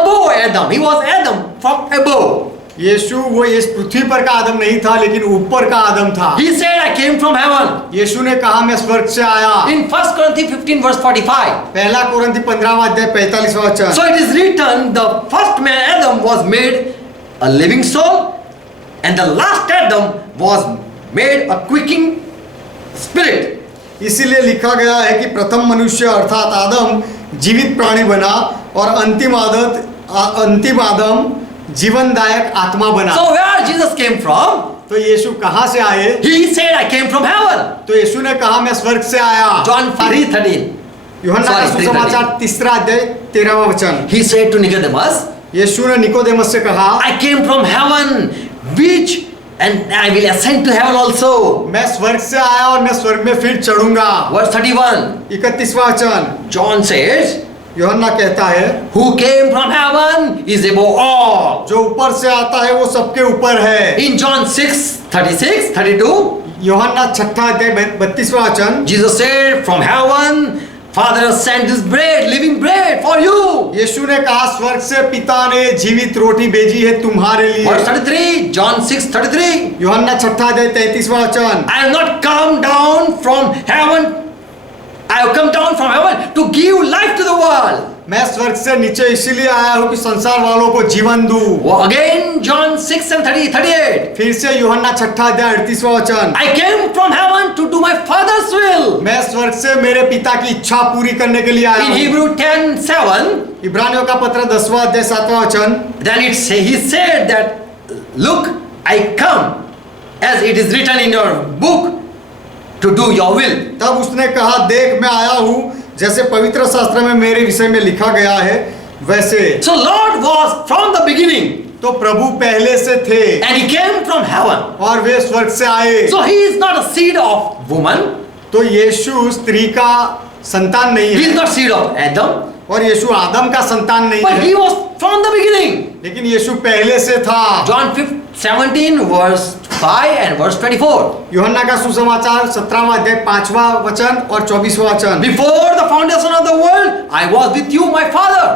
above Adam. He was Adam from above. यीशु वो इस पृथ्वी पर का आदम नहीं था लेकिन ऊपर का आदम था। He said, I came from heaven. यीशु ने कहा मैं स्वर्ग से आया। In 1 Corinthians 15 verse 45. पहला कोरिन्थी 15वां अध्याय 45वां वचन। So it is written, the first man Adam was made a living soul, and the last Adam was made a quicking spirit. इसीलिए लिखा गया है कि प्रथम मनुष्य अर्थात आदम जीवित प्राणी बना और अंतिम आदम जीवनदायक आत्मा बना। So where Jesus came from? तो यीशु कहाँ से आए? He said, I came from heaven. तो यीशु ने कहा मैं स्वर्ग से आया। John 3:13. यूहन्ना का सुसमाचार 3 अध्याय 13वां वचन। He said to Nicodemus, यीशु ने निकोदेमस से कहा I came from heaven, and I will ascend to heaven also. मैं स्वर्ग से आया और मैं स्वर्ग में फिर चढ़ूंगा। Verse 31. 31वां वचन। John says, यूहन्ना कहता है who came from heaven is above all. जो ऊपर से आता है वो सबके ऊपर है। In John 6:36-32, यूहन्ना 6 अध्याय 32वां वचन। Jesus said, from heaven Father has sent this bread, living bread for you. यीशु ने कहा स्वर्ग से पिता ने जीवित रोटी भेजी है तुम्हारे लिए। Verse 33, John 6:33. यूहन्ना 6 अध्याय 33वां वचन। I have not come down from heaven. I have come down from heaven to give life to the world. मैं स्वर्ग से नीचे इसीलिए आया हूँ कि संसार वालों को जीवन दूं। Again, John 6:38. फिर से यूहन्ना 6 अध्याय 38वां वचन। I came from heaven to do my Father's will. मैं स्वर्ग से मेरे पिता की इच्छा पूरी करने के लिए आया In हूँ। Hebrew 10:7. इब्रानियों का पत्र 10वां अध्याय 7वां वचन। Then he said that, look, I come as it is written in your book to do your will. तब उसने कहा देख मैं आया हूँ जैसे पवित्र शास्त्र में मेरे विषय में लिखा गया है वैसे। So Lord was from the beginning. तो प्रभु पहले से थे And he came from heaven. और वे स्वर्ग से आए। So he is not a seed of woman. तो यीशु स्त्री का संतान नहीं He is है not seed of Adam. और यीशु आदम का संतान नहीं But है, he was from the beginning. लेकिन यीशु पहले से था। John 17 verse 5 and verse 24. यूहन्ना का सुसमाचार 17वां अध्याय 5वां वचन और 24वां वचन। Before the foundation of the world, I was with you, my Father.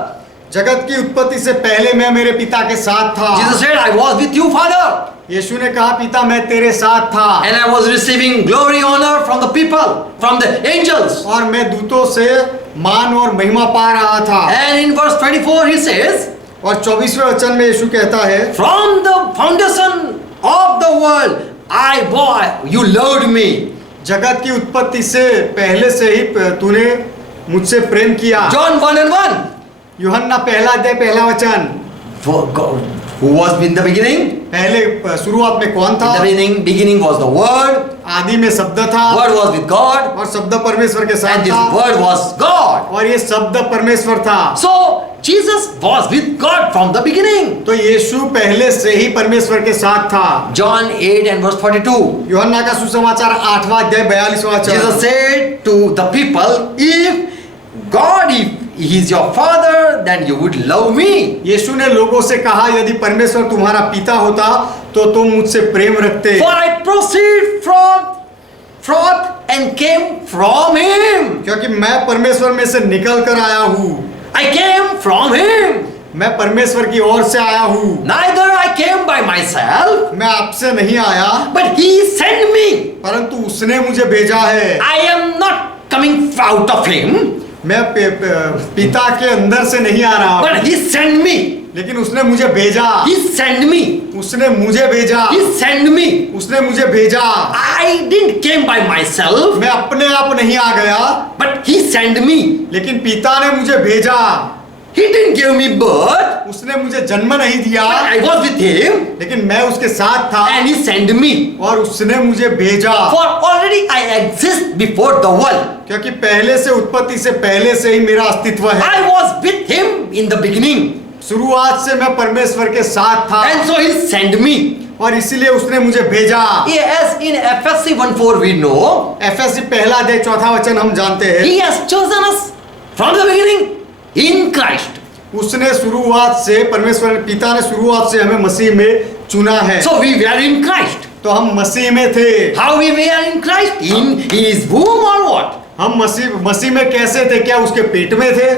जगत की उत्पत्ति से पहले मैं मेरे पिता के साथ था। Jesus said, I was with you, Father. यीशु ने कहा पिता मैं तेरे साथ था And I was receiving glory, honor from the people, from the angels. और मैं दूतों से मान और महिमा पा रहा था। And in verse 24 he says, और 24वें वचन में यीशु कहता है from the foundation of the world, you loved me. जगत की उत्पत्ति से पहले से ही तूने मुझसे प्रेम किया। John 1:1. यूहन्ना पहला अध्याय पहला वचन। Who was in the beginning? पहले शुरुआत में कौन था? In the beginning was the Word. आदि में शब्द था Word was with God. और शब्द परमेश्वर के साथ And this था Word was God. और ये शब्द परमेश्वर था। So Jesus was with God from the beginning. तो यीशु पहले से ही परमेश्वर के साथ था। John 8 and verse 42. यूहन्ना का सुसमाचार 8वां अध्याय 42वां वचन। Jesus said to the people, if He is your Father, then you would love me. यीशु ने लोगों से कहा यदि परमेश्वर तुम्हारा पिता होता तो तुम मुझसे प्रेम रखते। For I proceed forth and came from Him. क्योंकि मैं परमेश्वर में से निकल कर आया हूँ। I came from Him. मैं परमेश्वर की ओर से आया हूँ। Neither I came by myself, मैं आपसे नहीं आया but He sent me. परंतु उसने मुझे भेजा है। I am not coming out of Him, मैं पिता के अंदर से नहीं आ रहा हूँ, but He sent me. लेकिन उसने मुझे भेजा। He sent me. उसने मुझे भेजा। He sent me. उसने मुझे भेजा। I didn't came by myself, मैं अपने आप नहीं आ गया, but He sent me. लेकिन पिता ने मुझे भेजा। He didn't give me birth, उसने मुझे जन्म नहीं दिया, but I was with Him, लेकिन मैं उसके साथ था and He sent me. और उसने मुझे भेजा। For already I exist before the world. क्योंकि पहले से उत्पत्ति से पहले से ही मेरा अस्तित्व है। I was with Him in the beginning, शुरुआत से मैं परमेश्वर के साथ था and so He sent me. और इसीलिए उसने मुझे भेजा। As in FSC 1:4 we know, FSc पहला अध्याय 4वां वचन हम जानते हैं। He has chosen us from the beginning in Christ. उसने शुरुआत से परमेश्वर पिता ने शुरुआत से हमें मसीह में चुना है। So we were in Christ. तो हम मसीह में थे। How we were in Christ? In His womb or what? हम मसीह में कैसे थे? क्या उसके पेट में थे?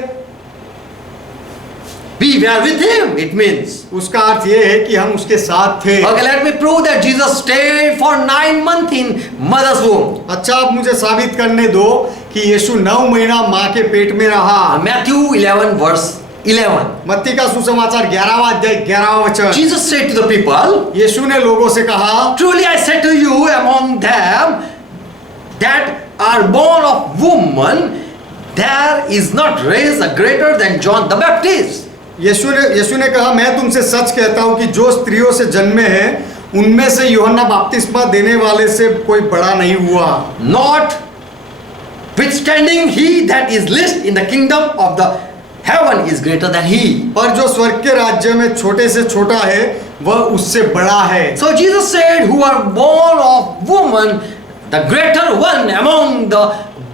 We were with Him, it means. उसका अर्थ ये है कि हम उसके साथ थे। Okay, let me prove that Jesus stayed for 9 months in mother's womb. अच्छा, आप मुझे साबित करने दो कि यीशु 9 महीना माँ के पेट में रहा। Matthew 11 verse 11. मत्ती का सुसमाचार 11वां अध्याय 11वां वचन। Jesus said to the people, यीशु ने लोगों से कहा, truly I say to you, among them that are born of woman, there is not raised a greater than John the Baptist. यीशु ने कहा मैं तुमसे सच कहता हूँ कि जो स्त्रियों से जन्मे हैं उनमें से यूहन्ना बपतिस्मा देने वाले से कोई बड़ा नहीं हुआ। Notwithstanding he that is least in the kingdom of the heaven is greater than he. पर जो स्वर्ग के राज्य में छोटे से छोटा है वह उससे बड़ा है। So Jesus said, who are born of woman, the greater one among the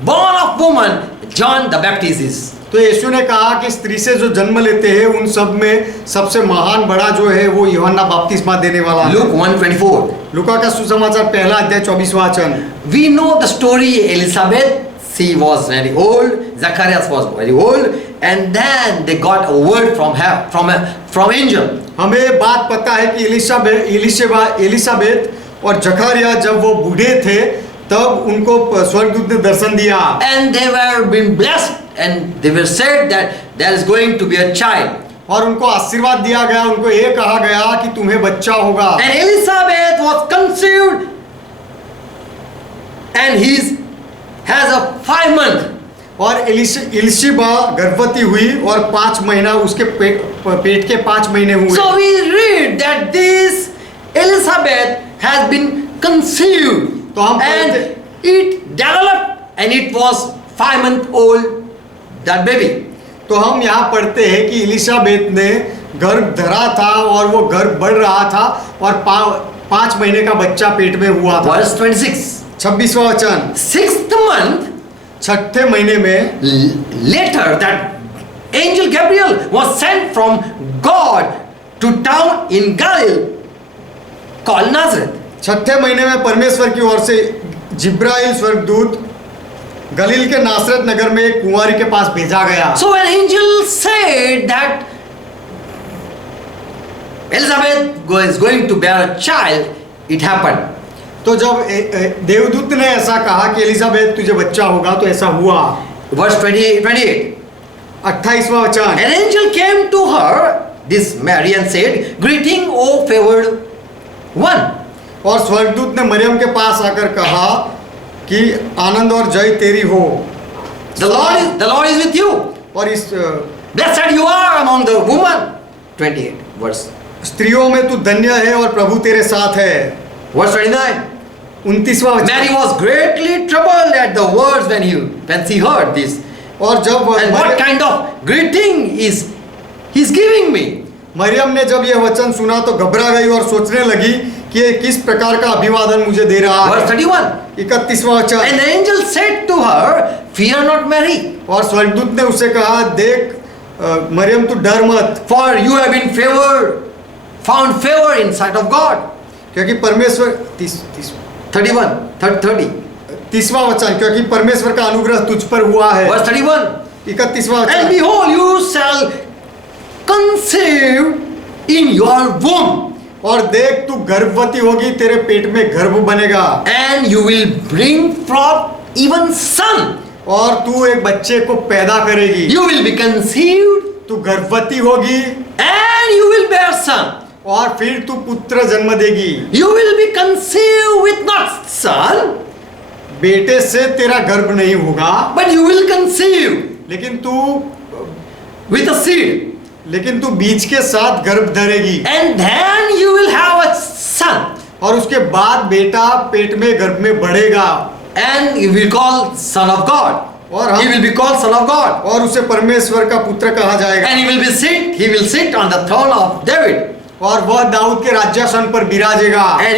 born of woman, John the Baptist is. तो यीशु ने कहा कि स्त्री से जो जन्म लेते हैं उन सब में सबसे महान बड़ा जो है वो यूहन्ना बपतिस्मा देने वाला है। Luke 1:24. लूका का सुसमाचार पहला अध्याय 24वां वचन। We know the story. Elizabeth She was very old. Zacharias was very old, and then they got a word from her, from angel. हमें बात पता है कि एलिसाबेत और जकरिया जब वो बूढ़े थे तब उनको स्वर्गदूत ने दर्शन दिया And they were being blessed, and they were said that there is going to be a child. और उनको आशीर्वाद दिया गया, उनको ये कहा गया कि तुम्हें बच्चा होगा। And Elizabeth was conceived, and he has a 5 month. और एलिशिबा गर्भवती हुई और 5 महीना उसके पेट के 5 महीने हुए। So we read that this Elizabeth has been conceived, तो हम and it developed, and it was 5 month old, that baby. तो हम यहाँ पढ़ते हैं कि एलिसाबेत ने गर्भ धरा था और वो गर्भ बढ़ रहा था और 5 महीने का बच्चा पेट में हुआ था। Verse 26. 26वां वचन, 6th month, 6ठे महीने में later that angel Gabriel was sent from God to town in Galilee called Nazareth. 6ठे महीने में परमेश्वर की ओर से जिब्राइल स्वर्गदूत गलील के नासरत नगर में एक कुंवारी के पास भेजा गया। So when angel said that Elizabeth is going to bear a child, it happened. तो जब देवदूत ने ऐसा कहा कि एलिजाबेथ तुझे बच्चा होगा तो ऐसा हुआ। Verse 28. 28वां वचन, An angel came to her, this Mary, and said, "Greeting, O favored one." और स्वर्गदूत ने मरियम के पास आकर कहा कि आनंद और जय तेरी हो, The Lord is with you. और इस Blessed you are among the women. 28 verse. स्त्रियों में तू धन्य है और प्रभु तेरे साथ है। Verse 29. 29वां वचन, Mary was greatly troubled at the words when she heard this. और जब And what kind of greeting is he's giving me? Maryam ने जब यह वचन सुना तो घबरा गई और सोचने लगी कि ये किस प्रकार का अभिवादन मुझे दे रहा है। Verse 31. 31वां वचन, And the angel said to her, "Fear not, Mary, और स्वर्गदूत ने उससे कहा, देख मरियम तू डर मत, for you have been found favor in sight of God." क्योंकि परमेश्वर 30वां वचन, क्योंकि परमेश्वर का अनुग्रह तुझ पर हुआ है। Verse 31. 31वां And वचन, behold, you shall conceive in your womb, और देख तू गर्भवती होगी, तेरे पेट में गर्भ बनेगा, and you will bring forth even son. और तू एक बच्चे को पैदा करेगी। You will be conceived, तू गर्भवती होगी and you will bear son. और फिर तू पुत्र जन्म देगी। You will be conceived with not son, बेटे से तेरा गर्भ नहीं होगा, but you will conceive लेकिन with a seed, तू बीज के साथ गर्भ धरेगी, and then you will have a son, और उसके बाद बेटा पेट में गर्भ में बढ़ेगा, and you will call son of God. और He will be called son of God, और उसे परमेश्वर का पुत्र कहा जाएगा, and he will sit on the throne of David, और वह दाऊद के राज्यासन पर विराजेगा, and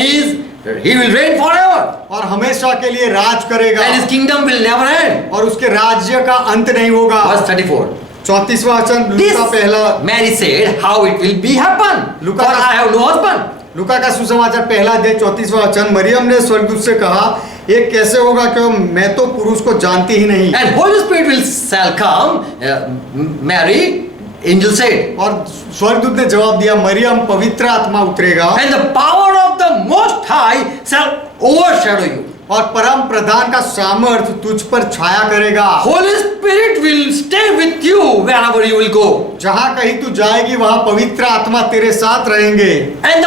he will reign forever, और हमेशा के लिए राज करेगा, and his kingdom will never end. और उसके राज्य का अंत नहीं होगा। Verse 34. 34वां वचन, This लूका पहला, Mary said, "How it will be happen? Luka- For I have no husband." लूका का सुसमाचार पहला अध्याय 34वां वचन, मरियम ने स्वर्गदूत से कहा, ये कैसे होगा क्यों मैं तो पुरुष को जानती ही नहीं। And Holy Spirit shall come. Mary, angel said, और स्वर्गदूत ने जवाब दिया, मरियम पवित्र आत्मा उतरेगा, and the power of the Most High shall overshadow you. और परम प्रधान का सामर्थ तुझ पर छाया करेगा। Holy Spirit will stay with you wherever you will go. जहाँ कहीं तू जाएगी वहाँ पवित्र आत्मा तेरे साथ रहेंगे, And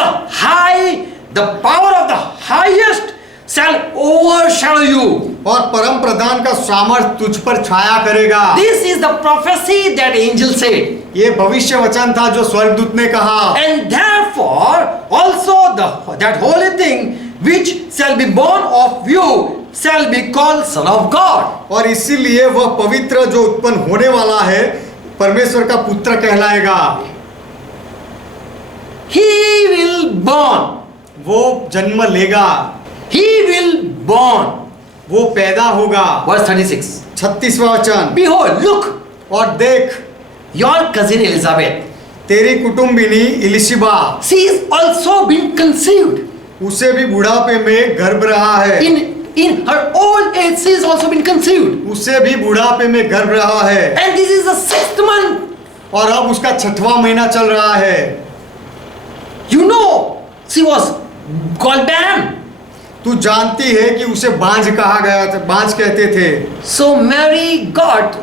the power of the highest shall overshadow you. और परम प्रधान का सामर्थ तुझ पर छाया करेगा। This is the prophecy that angel said. ये भविष्य वचन था जो स्वर्गदूत ने कहा, And therefore also that holy thing which shall be born of you shall be called Son of God. और इसीलिए वह पवित्र जो उत्पन्न होने वाला है परमेश्वर का पुत्र कहलाएगा। He will born. वो जन्म लेगा, He will born. वो पैदा होगा। Verse 36. 36वां वचन, Behold, look, और देख your cousin Elizabeth, तेरी कुटुंबिनी इलिशिबा, she is also been conceived उसे भी बुढ़ापे में गर्भ रहा है, in in her old age she has also been conceived. उससे भी बुढ़ापे में गर्भ रहा है And this is the 6th month. और अब उसका 6वां महीना चल रहा है। You know, she was called barren. तू जानती है कि उसे बांझ कहा गया था, बांझ कहते थे। So Mary got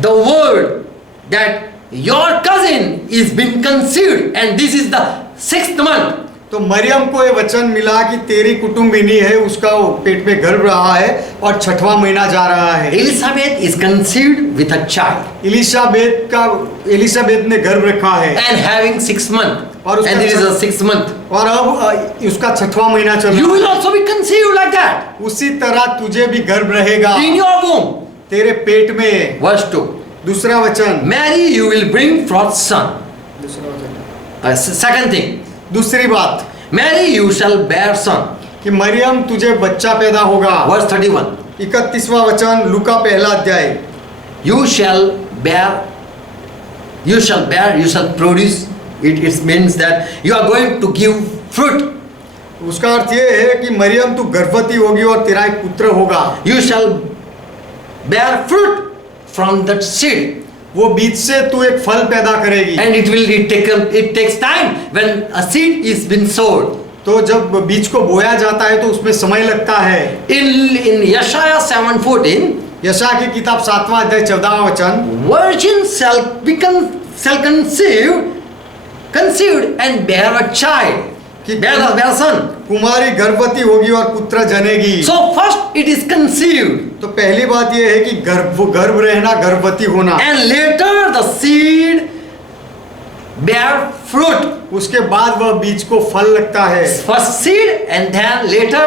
the word that your cousin is been conceived and this is the 6th month. तो मरियम को ये वचन मिला कि तेरी कुटुंबिनी है, उसका पेट में गर्भ रहा है और 6वां महीना जा रहा है। Elizabeth is conceived with a child Elisabeth ने गर्भ रखा है and having 6 months. और उसका And this is the 6th month. और अब उसका 6वां महीना चल You रहा will है। also be conceived like that उसी तरह तुझे भी गर्भ रहेगा in your womb. तेरे पेट में। Verse 2. दूसरा वचन, Mary, you will bring forth son. Second thing, दूसरी बात Mary, you shall bear son. कि मरियम तुझे बच्चा पैदा होगा। Verse 31. 31वां वचन, लूका पहला अध्याय। You shall bear, you shall produce. It means that you are going to give fruit. उसका अर्थ ये है कि मरियम तू गर्भवती होगी और तेरा एक पुत्र होगा। You shall bear fruit from that seed. वो बीज से तू एक फल पैदा करेगी। And it takes time when a seed is been sowed. तो जब बीज को बोया जाता है तो उसमें समय लगता है। In Yeshaya 7:14, यशा की किताब 7वां अध्याय 14वां वचन, virgin shall conceived and bear a child. Bear a son. कुमारी गर्भवती होगी और पुत्र जनेगी। So first it is conceived. तो पहली बात यह है कि गर्भ रहना, गर्भवती होना। And later the seed bear fruit. उसके बाद वह बीज को फल लगता है। First seed and then later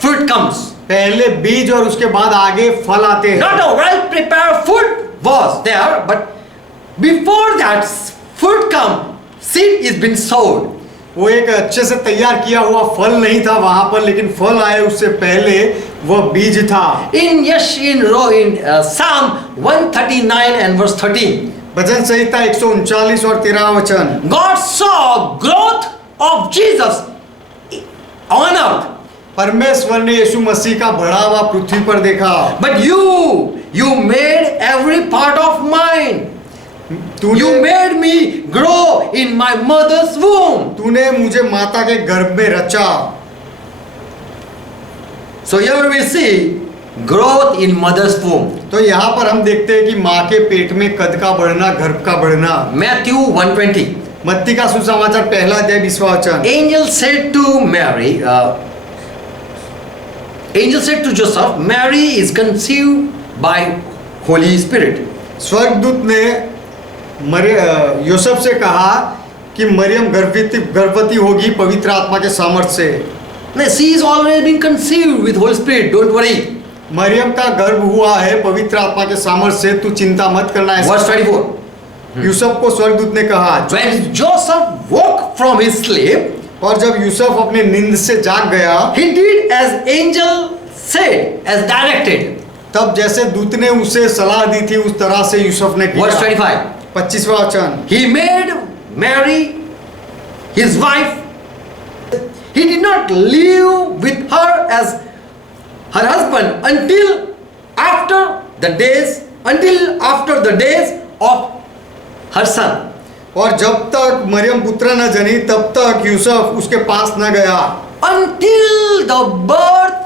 fruit comes. पहले बीज और उसके बाद आगे फल आते हैं। Not a well prepared food was there, but before that fruit come, seed is been sowed. वो एक अच्छे से तैयार किया हुआ फल नहीं था वहां पर, लेकिन फल आए उससे पहले वह बीज था। In Psalm 139 and verse 13. भजन संहिता 139 और 13 वचन, God saw growth of Jesus on earth. परमेश्वर ने यीशु मसीह का बढ़ावा पृथ्वी पर देखा। But you made every part of mine. You made me grow in my mother's womb. तूने मुझे माता के गर्भ में रचा। So here we see growth in mother's womb. तो यहाँ पर हम देखते हैं कि माँ के पेट में कद का बढ़ना, गर्भ का बढ़ना। Matthew 1:20. मत्ती का सुसमाचार पहला अध्याय 20वां वचन, Angel said to Joseph, Mary is conceived by Holy Spirit. स्वर्गदूत ने यूसुफ से कहा कि मरियम गर्भवती होगी पवित्र आत्मा के सामर्थ्य से। She is already been conceived with Holy Spirit. Don't worry. Maryam का गर्भ हुआ है पवित्र आत्मा के सामर्थ्य से, तू चिंता मत करना है। Verse 24. यूसुफ को स्वर्गदूत ने कहा, When Joseph woke from his sleep, और जब यूसुफ अपने नींद से जाग गया, he did as angel said, as directed. तब जैसे दूत ने उसे सलाह दी थी उस तरह से यूसुफ ने किया। Verse 25. 25वां वचन, He made Mary his wife. He did not live with her as her husband until after the days of her son. और जब तक मरियम पुत्र न जनी तब तक यूसुफ उसके पास न गया। Until the birth,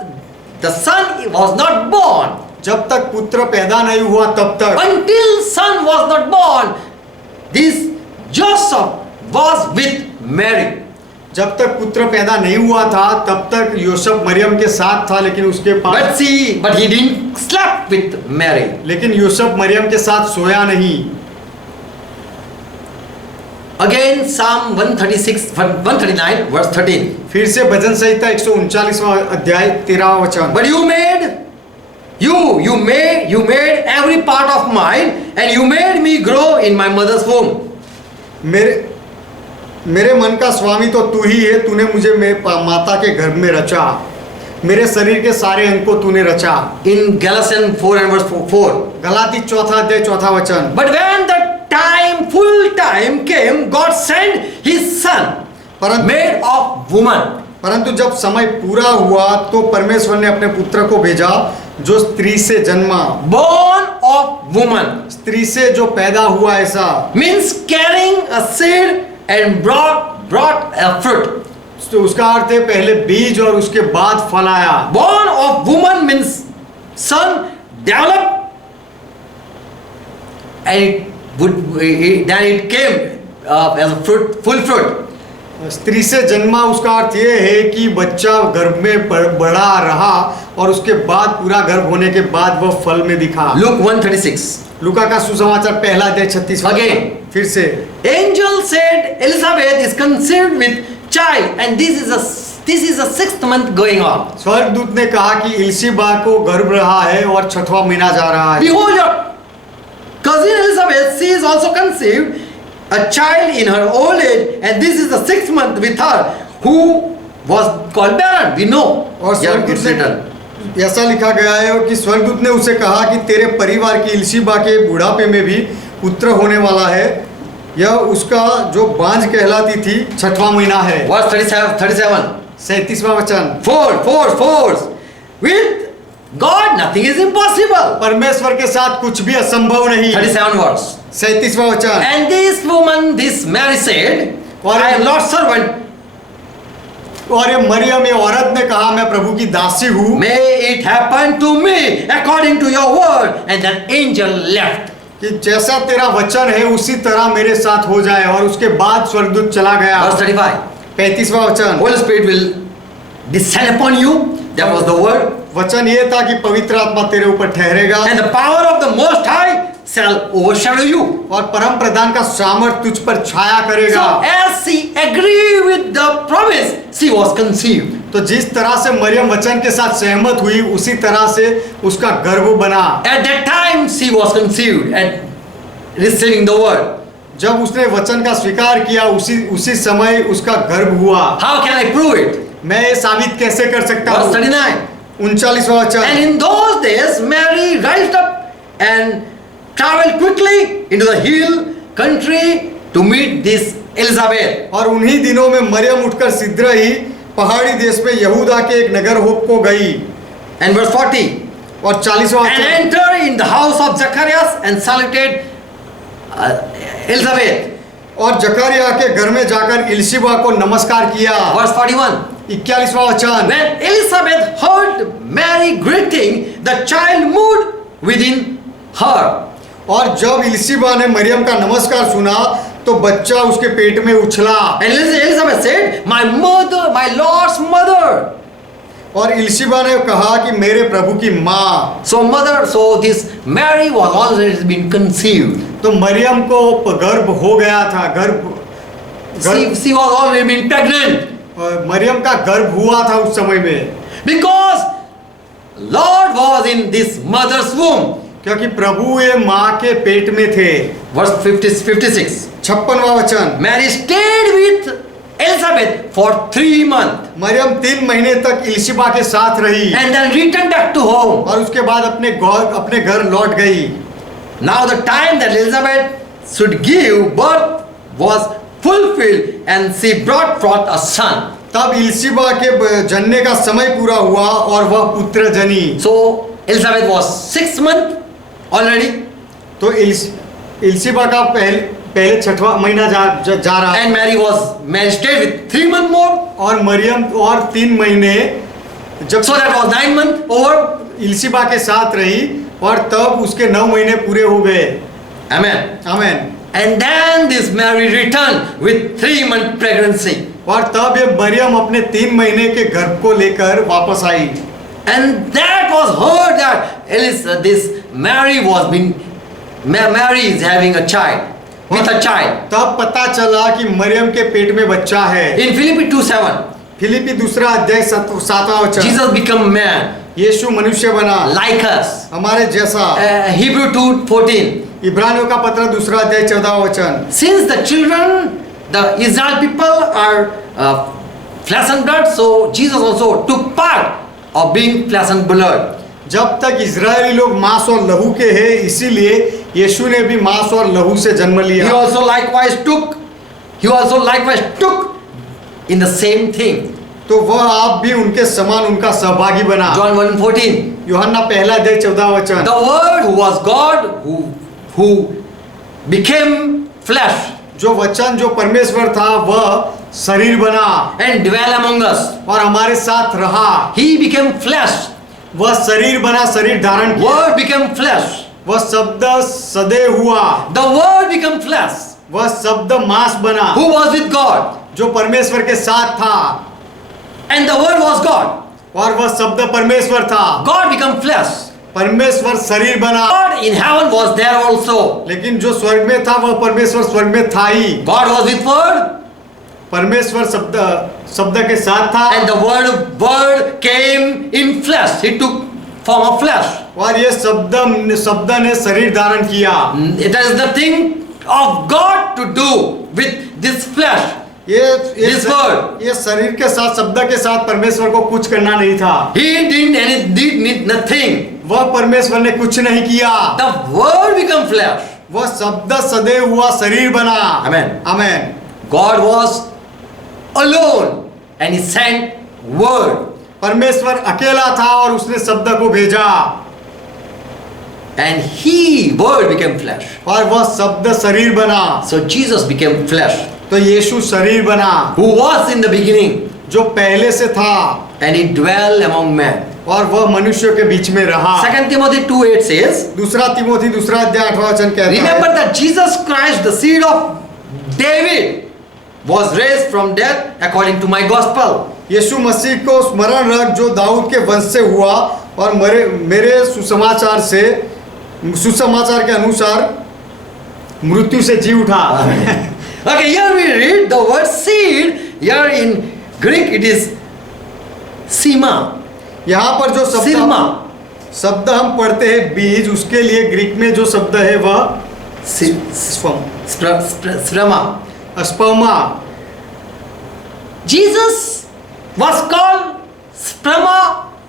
the son was not born. जब तक पुत्र पैदा नहीं हुआ तब तक, Until son was not born, this Joseph was with Mary. जब तक पुत्र पैदा नहीं हुआ था तब तक यूसुफ मरियम के साथ था, लेकिन उसके पास, But he didn't sleep with Mary. लेकिन यूसुफ मरियम के साथ सोया नहीं। Again Psalm 139 verse 13. फिर से भजन संहिता 139वां अध्याय 13वां वचन, But you made every part of mine and you made me grow in my mother's womb. मेरे मन का स्वामी तो तू ही है, तूने मुझे माता के गर्भ में रचा, मेरे शरीर के सारे अंग को तूने रचा। In Galatians 4 and verse 4. Galati 4 अध्याय 4 वचन, But when the full time came, God sent his son, made of woman. परंतु जब समय पूरा हुआ तो परमेश्वर ने अपने पुत्र को भेजा जो स्त्री से जन्मा, born of woman, स्त्री से जो पैदा हुआ ऐसा, means carrying a seed and brought a fruit. तो उसका अर्थ है पहले बीज और उसके बाद फल आया। Born of woman means son developed and then it came as a fruit, full fruit. स्त्री से जन्मा उसका अर्थ ये है कि बच्चा गर्भ में बड़ा रहा और उसके बाद पूरा गर्भ होने के बाद वह फल में दिखा। Luke 1:36. लूका का सुसमाचार पहला अध्याय 36। Again. फिर से Angel said Elizabeth is conceived with child and this is the 6th month going on. स्वर्गदूत ने कहा कि इलिशिबा को गर्भ रहा है और 6वां महीना जा रहा है। Behold, your cousin Elizabeth, she is also conceived a child in her old age, and this is the 6th month with her who was called barren. We know. और Yeah, it's स्वर्गदूत written. ने ऐसा लिखा गया है कि स्वर्गदूत ने उसे कहा कि तेरे परिवार की इलिशिबा के बुढ़ापे में भी पुत्र होने वाला है, यह उसका जो बांझ कहलाती थी 6वां महीना है। Verse 37. 37वां वचन। Force. With God nothing is impossible. परमेश्वर के साथ कुछ भी असंभव नहीं। 37 verse. 37वां वचन। And this woman, this Mary said, I am Lord's servant. और ये मरियम, ये औरत ने कहा मैं प्रभु की दासी हूँ, May it happen to me according to your word. And then angel left. कि जैसा तेरा वचन है उसी तरह मेरे साथ हो जाए। और उसके बाद स्वर्गदूत चला गया। Verse 35. 35वां वचन। Holy Spirit will descend upon you. That was the word. वचन ये था कि पवित्र आत्मा तेरे ऊपर ठहरेगा And the power of the Most High shall overshadow you. और परम प्रधान का सामर्थ तुझ पर छाया So करेगा। as she agreed with the promise, she was conceived. तो जिस तरह से मरियम वचन के साथ सहमत हुई उसी तरह से उसका गर्भ बना। At that time she was conceived and receiving the word. जब उसने वचन का स्वीकार किया उसी समय उसका गर्भ हुआ। How can I prove it? मैं ये साबित कैसे कर सकता Verse हूँ? 39. 39वां वचन। And in those days Mary rised up and traveled quickly into the hill country to meet this Elizabeth. और उन्हीं दिनों में मरियम उठकर शीघ्र ही पहाड़ी देश में यहूदा के एक नगर को गई। And verse 40. और 40वां And वचन। entered in the house of Zacharias and saluted Elizabeth. और जकरिया के घर में जाकर इलिशिबा को नमस्कार किया। Verse 41. 41वां वचन। When Elizabeth heard Mary greeting, the child moved within her. और जब इलिशिबा ने मरियम का नमस्कार सुना तो बच्चा उसके पेट में उछला। And Elizabeth said, "My mother, my Lord's mother." और इलिशिबा ने कहा कि मेरे प्रभु की माँ। So this Mary was already been conceived. तो मरियम को गर्भ हो गया था। गर्भ She was already been pregnant. Maryam का गर्भ हुआ था उस समय में। Because Lord was in this mother's womb. क्योंकि प्रभु ये माँ के पेट में थे। Verse 56. 56वां वचन। Mary stayed with Elizabeth for 3 months. Maryam 3 महीने तक इलिशिबा के साथ रही And then returned back to home. और उसके बाद अपने घर लौट गई। Now the time that Elizabeth should give birth was fulfilled and she brought forth a son. तब इलिशिबा के जन्ने का समय पूरा हुआ और वह पुत्र जनी। So Elizabeth was 6 months already. तो इलिशिबा का पहले 6वां महीना जा रहा है। And Mary stayed with 3 months more. और मरियम और 3 महीने जब So that was 9 months over. इलिशिबा के साथ रही और तब उसके 9 महीने पूरे हो गए। Amen. आमीन। And then this Mary returned with 3-month pregnancy. और तब ये मरियम अपने 3 महीने के गर्भ को लेकर वापस आई। And that was heard that this Mary is having a child, with a child. तब पता चला कि मरियम के पेट में बच्चा है। In Philippi 2:7, फिलिप्पी 2 अध्याय 7वां वचन। Jesus became man, यीशु मनुष्य बना like us. हमारे जैसा। Hebrew 2:14. इब्रानियों का पत्र 2 अध्याय 14वां वचन। Since the children, the Israel people are flesh and blood, so Jesus also took part of being flesh and blood. जब तक इजरायली लोग मांस और लहू के हैं इसीलिए यीशु ने भी मांस और लहू से जन्म लिया। He also likewise took in the same thing. तो वह आप भी उनके समान उनका सहभागी बना। John 1:14. यूहन्ना पहला अध्याय 14 वचन। The Word who was God, who became flesh जो वचन जो परमेश्वर था वह शरीर बना and dwell among us. और हमारे साथ रहा। He became flesh. वह शरीर बना, शरीर धारण किया। Word became flesh. वह शब्द सदैव हुआ। The Word became flesh. वह शब्द मांस बना Who was with God? जो परमेश्वर के साथ था And the Word was God. और वह शब्द परमेश्वर था। God became flesh. परमेश्वर शरीर बना। God in heaven was there also. लेकिन जो स्वर्ग में था वह परमेश्वर स्वर्ग में था ही। God was with Word. परमेश्वर शब्द के साथ था And the word came in flesh. He took form of flesh. और ये शब्द ने शरीर धारण किया। There is nothing of God to do with this flesh. This word. ये शरीर के साथ, शब्द के साथ परमेश्वर को कुछ करना नहीं था। He did nothing. वह परमेश्वर ने कुछ नहीं किया। The word became flesh. वह शब्द सदैव हुआ, शरीर बना। Amen. Amen. God was alone and he sent word. परमेश्वर अकेला था और उसने शब्द को भेजा And word became flesh. और वह शब्द शरीर बना। So Jesus became flesh. तो यीशु शरीर बना Who was in the beginning जो पहले से था and he dwelt among men. और वह मनुष्यों के बीच में रहा। 2 Timothy 2:8 says, दूसरा तिमोथी दूसरा अध्याय 8वां वचन कहता remember है, that Jesus Christ, the seed of David, was raised from death according to my gospel. यीशु मसीह को स्मरण रख जो दाऊद के वंश से हुआ और मेरे सुसमाचार के अनुसार मृत्यु से जी उठा। Okay, here we read the word seed. Here in Greek it is sima. यहाँ पर जो Sirma. शब्द हम पढ़ते हैं बीज, उसके लिए ग्रीक में जो शब्द है वह Sprama. स्पर्मा। Jesus was called Sprama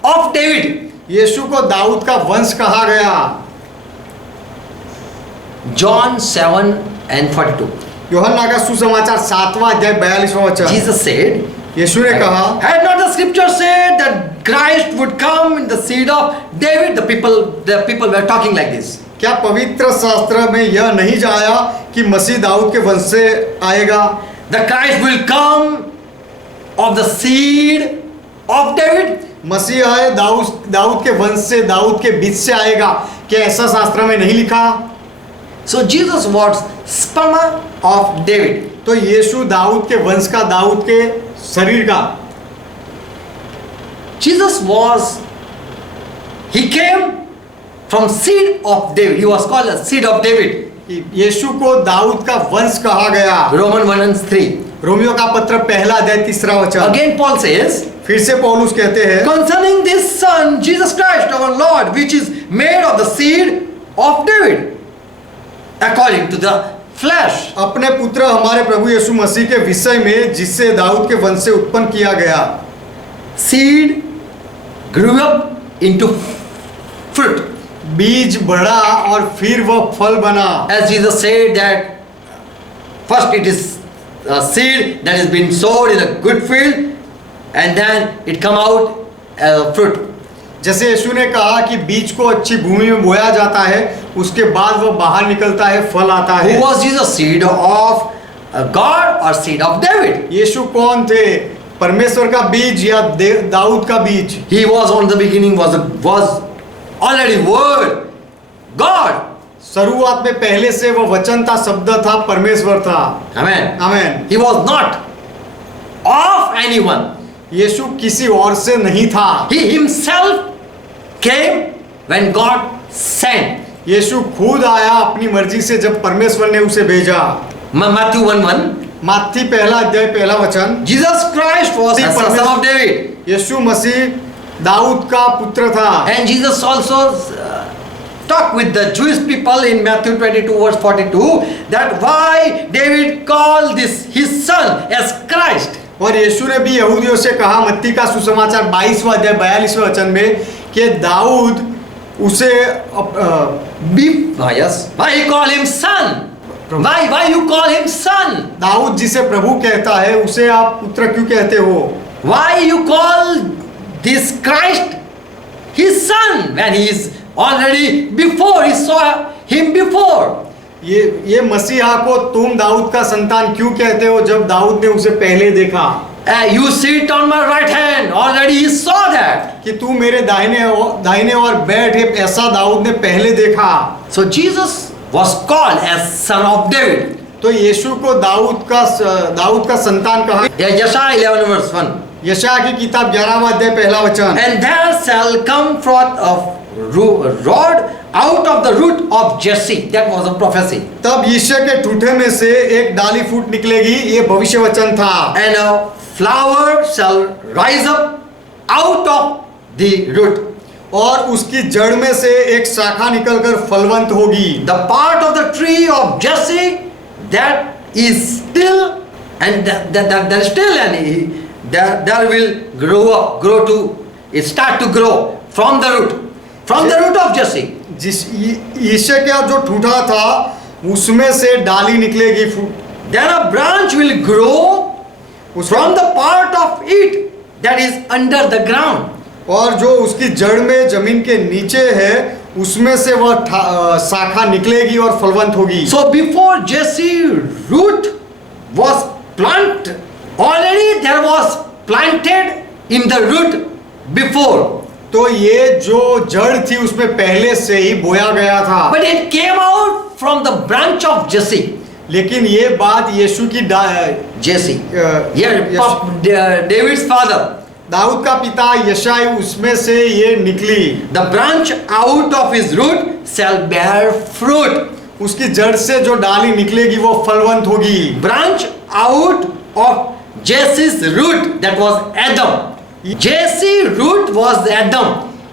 of David. यीशु को दाऊद का वंश कहा गया। John 7:42. यूहन्ना का सुसमाचार 7वां अध्याय 42वां वचन। Jesus said, यीशु ने कहा, had not the scripture said that Christ would come in the seed of David? The people were talking like this. क्या पवित्र शास्त्र में यह नहीं जाया कि मसीह दाऊद के वंश से आएगा? The Christ will come of the seed of David. मसीह है दाऊद के वंश से, दाऊद के बीच से आएगा। क्या ऐसा शास्त्र में नहीं लिखा? So Jesus was sperma of David. तो यीशु दाऊद के वंश का, दाऊद के शरीर का। He came from seed of David. He was called a seed of David. यीशु को दाऊद का वंश कहा गया। Romans 1:3. रोमियो का पत्र पहला अध्याय 3रा वचन। Again Paul says, फिर से पौलुस कहते हैं, concerning this son Jesus Christ our Lord, which is made of the seed of David according to the flesh. अपने पुत्र हमारे प्रभु यीशु मसीह के विषय में, जिससे दाऊद के वंश से उत्पन्न किया गया। Seed grew up into fruit. बीज बढ़ा और फिर वह फल बना। As Jesus said that first it is a seed that has been sowed in a good field and then it come out as a fruit. जैसे यीशु ने कहा कि बीज को अच्छी भूमि में बोया जाता है, उसके बाद वह बाहर निकलता है, फल आता है। Who was Jesus? Seed of God or seed of David? यीशु कौन थे? परमेश्वर का बीज या दाऊद का बीज? He was on the beginning, was already word, God. शुरुआत में पहले से वह वचन था, शब्द था, परमेश्वर था। Amen. Amen. He was not of anyone. यीशु किसी और से नहीं था। He himself came when God sent. यीशु खुद आया अपनी मर्जी से जब परमेश्वर ने उसे भेजा। Matthew 1:1. मत्ती पहला अध्याय पहला वचन। Jesus Christ was the son of David. यीशु मसीह दाऊद का पुत्र था। And Jesus also talked with the Jewish people in Matthew 22:42 that why David called his son as Christ. और यीशु ने भी यहूदियों से कहा मत्ती का सुसमाचार 22वां अध्याय 42वें वचन में कि दाऊद उसे yes. Why he call him son? Why you call him son? Dawood जिसे प्रभु कहता है उसे आप पुत्र क्यों कहते हो? Why you call this Christ his son when he is already before, he saw him before. ये मसीहा को तुम दाऊद का संतान क्यों कहते हो जब दाऊद ने उसे पहले देखा? You sit on my right hand, already he saw that. कि तू मेरे दाहिने और बैठ, ऐसा दाऊद ने पहले देखा। So Jesus was called as son of David. तो यीशु को दाऊद का संतान कहा। Yeshaya 11 verse 1. यशायाह की किताब 11वां अध्याय पहला वचन। And there shall come forth a rod out of the root of Jesse. That was a prophecy. तब यिशै के ठूठे में से एक डाली फूट निकलेगी, ये भविष्य वचन था। And a flower shall rise up out of the root. और उसकी जड़ में से एक शाखा निकलकर फलवंत होगी। The part of the tree of Jesse that is still, and that is still, and there will grow to, it start to grow from the root of Jesse. जिस यिशै का जो ठूठा था उसमें से डाली निकलेगी। Then a branch will grow from the part of it that is under the ground. और जो उसकी जड़ में जमीन के नीचे है उसमें से वह शाखा निकलेगी और फलवंत होगी। So before Jesse root was planted, already there was planted in the root before. तो ये जो जड़ थी उसमें पहले से ही बोया गया था। But it came out from the branch of Jesse. लेकिन ये बात यीशु की Jesse, David's father. दाऊद का पिता यशाई, उसमें से ये निकली। The branch out of his root shall bear fruit. उसकी जड़ से जो डाली निकलेगी वो फलवंत होगी। Branch out of Jesse's root, that was Adam. Jesse root was Adam.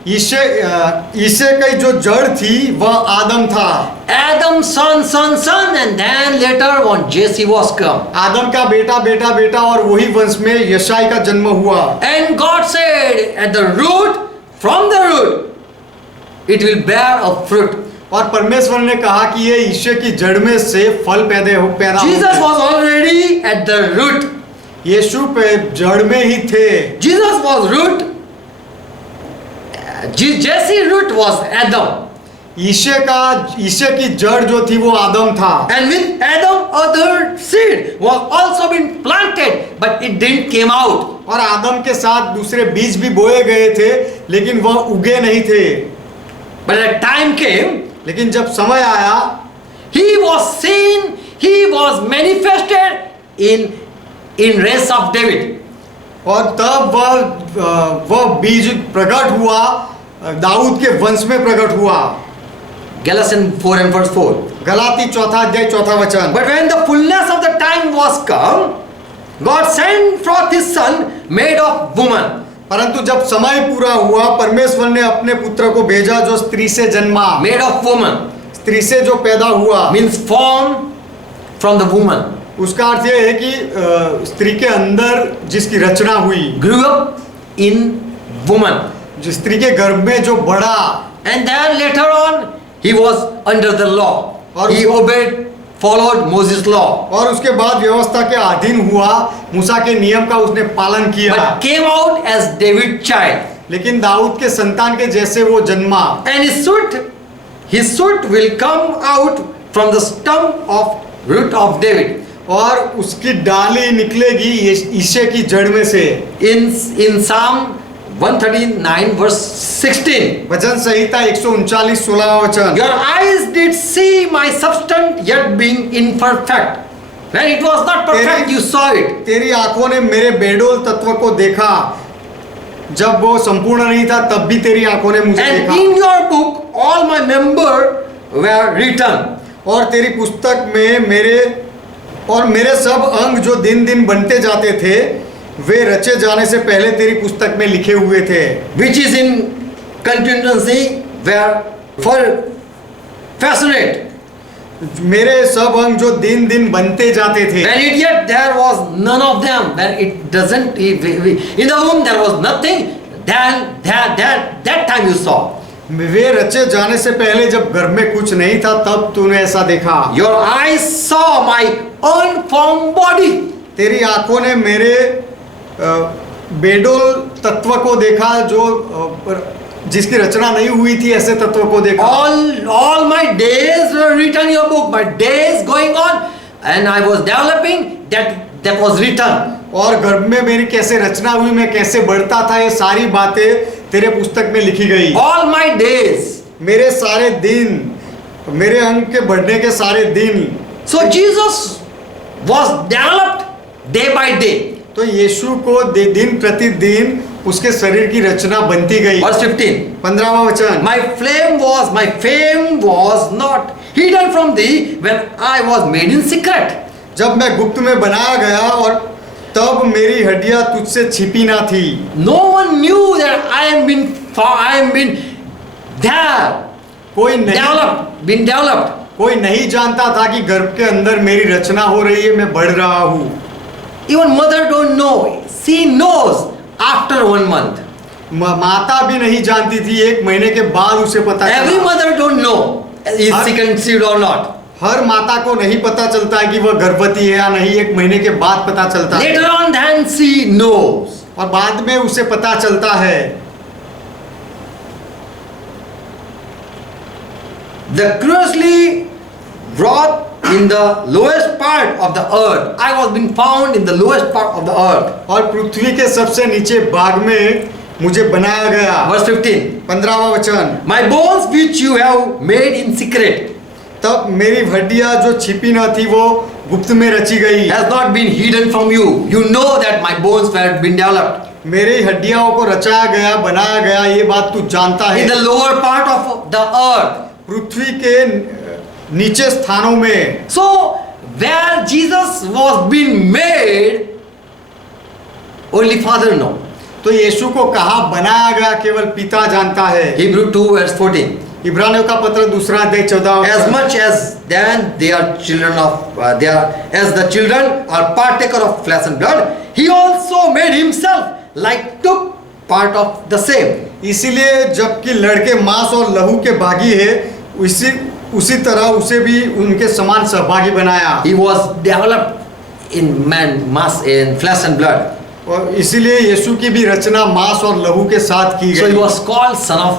यिशै की जो जड़ थी वह आदम था। Adam son, and then later when Jesse was come. आदम का बेटा और वही वंश में यशाई का जन्म हुआ। And God said, at the root, from the root, it will bear a fruit. और परमेश्वर ने कहा कि ये यिशै की जड़ में से फल पैदा Jesus was already at the root. यीशु पे जड़ में ही थे। Jesus was root. Jesse root was Adam. यिशै की जड़ जो थी वो आदम था। And with Adam other seed was also been planted, but it didn't came out. और आदम के साथ दूसरे बीज भी बोए गए थे लेकिन वह उगे नहीं थे। But a time came, लेकिन जब समय आया, he was seen, he was manifested in race of David. और तब वह बीज प्रकट हुआ, दाऊद के वंश में प्रकट हुआ। Galatians 4 and verse 4. गलाती 4 अध्याय 4 वचन। But when the fullness of the time was come, God sent forth his son made of woman. परंतु जब समय पूरा हुआ, परमेश्वर ने अपने पुत्र को भेजा जो स्त्री से जन्मा। Made of woman. स्त्री से जो पैदा हुआ। Means formed from the woman. उसका अर्थ यह है कि स्त्री के अंदर जिसकी रचना हुई। Grew up in woman. जो स्त्री के गर्भ में जो बढ़ा। And then later on he was under the law. He obeyed, followed Moses' law. और उसके बाद व्यवस्था के अधीन हुआ, मूसा के नियम का उसने पालन किया। But came out as David child. लेकिन दाऊद के संतान के जैसे वो जन्मा। And his shoot will come out from the stump of root of David. और उसकी डाली निकलेगी यिशै की जड़ में से। In Psalm 139 verse 16. वचन संहिता 139 16 वचन। Your eyes did see my substance yet being imperfect. When it was not perfect, you saw it. तेरी आंखों ने मेरे बेडोल तत्व को देखा, जब वो संपूर्ण नहीं था तब भी तेरी आंखों ने मुझे देखा। And in your book all my members were written. और तेरी पुस्तक में मेरे सब अंग जो दिन दिन बनते जाते थे वे रचे जाने से पहले तेरी पुस्तक में लिखे हुए थे। Which is in contingency were for fascinate. मेरे सब अंग जो दिन दिन बनते जाते थे। When it yet there was none of them. When it doesn't, in the womb there was nothing. Then that time you saw. वे रचे जाने से पहले जब गर्भ में कुछ नहीं था तब तूने ऐसा देखा। Your eyes saw my unformed body. तेरी आंखों ने बेडोल तत्व को देखा, जो जिसकी रचना नहीं हुई थी, ऐसे तत्व को देखा। All my days were written in your book. My days going on, and I was developing. That was written. और गर्भ में मेरी कैसे रचना हुई, मैं कैसे बढ़ता था, ये सारी बातें तेरे पुस्तक में लिखी गई। All my days. मेरे सारे दिन, मेरे अंग के बढ़ने के सारे दिन। So Jesus was developed day by day. तो यीशु को दिन प्रतिदिन उसके शरीर की रचना बनती गई। Verse 15. 15वां वचन। My fame was not hidden from thee when I was made in secret. जब मैं गुप्त में बनाया गया और तब मेरी हड्डियां तुझसे छिपी ना थी। No one knew that I am been there. Been developed. कोई नहीं जानता था कि गर्भ के अंदर मेरी रचना हो रही है, मैं बढ़ रहा हूँ। Even mother don't know. She knows after 1 month. माता भी नहीं जानती थी, 1 महीने के बाद उसे पता चला। Every mother don't know is she conceived or not. हर माता को नहीं पता चलता है कि वह गर्भवती है या नहीं, 1 महीने के बाद पता चलता है। Later on then she knows. और बाद में उसे पता चलता है। The curiously brought in the lowest part of the earth. I was being found in the lowest part of the earth. और पृथ्वी के सबसे नीचे भाग में मुझे बनाया गया। Verse 15. 15वां वचन। My bones which you have made in secret. तब मेरी हड्डियां जो छिपी न थी वो गुप्त में रची गई। Has not been hidden from you. You know that my bones were been developed. मेरी हड्डियों को रचाया गया, बनाया गया, ये बात तू जानता है। In the lower part of the earth. पृथ्वी के नीचे स्थानों में। So where Jesus was being made, only Father know. तो यीशु को कहाँ बनाया गया केवल पिता जानता है। Hebrew 2 verse 14. इब्रानियों का पत्र 2 अध्याय 14। As much as then they are children of as the children are partaker of flesh and blood, he also made himself like took part of the same. इसीलिए जबकि लड़के मांस और लहू के भागी है, उसी तरह उसे भी उनके समान सहभागी बनाया। He was developed in mass in flesh and blood. और इसीलिए यीशु की भी रचना मांस और लहू के साथ की So he गई। was called son of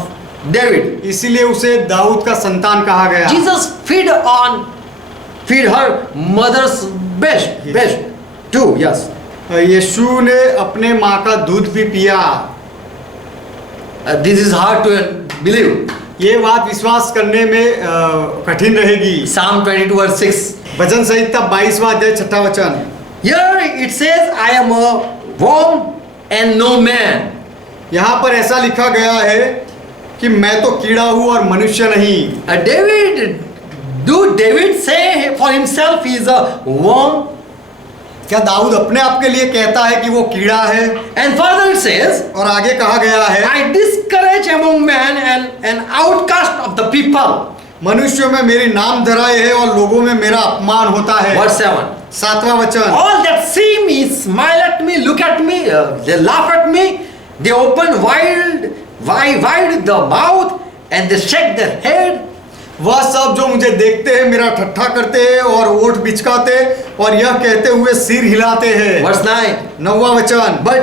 David. इसीलिए उसे दाऊद का संतान कहा गया। Jesus feed her mother's best too. Yes. यीशु ने अपने माँ का दूध भी पिया। This is hard to believe. ये बात विश्वास करने में कठिन रहेगी। Psalm 22 verse 6. भजन संहिता 22वां अध्याय 6 वचन। Here it says, I am a worm and no man. यहाँ पर ऐसा लिखा गया है कि मैं तो कीड़ा हूँ और मनुष्य नहीं। David say for himself he is a worm? क्या दाऊद अपने आप के लिए कहता है कि वो कीड़ा है? And further it says, और आगे कहा गया है, I discourage among men and an outcast of the people. मनुष्यों में मेरी नाम धराई है और लोगों में मेरा अपमान होता है। Verse 7. 7वां वचन। All that see me, smile at me, look at me, they laugh at me, they open wide the mouth and they shake their head. वह सब जो मुझे देखते हैं मेरा ठट्ठा करते हैं और ओठ बिचकाते और यह कहते हुए सिर हिलाते हैं। Verse 9. 9वां वचन। But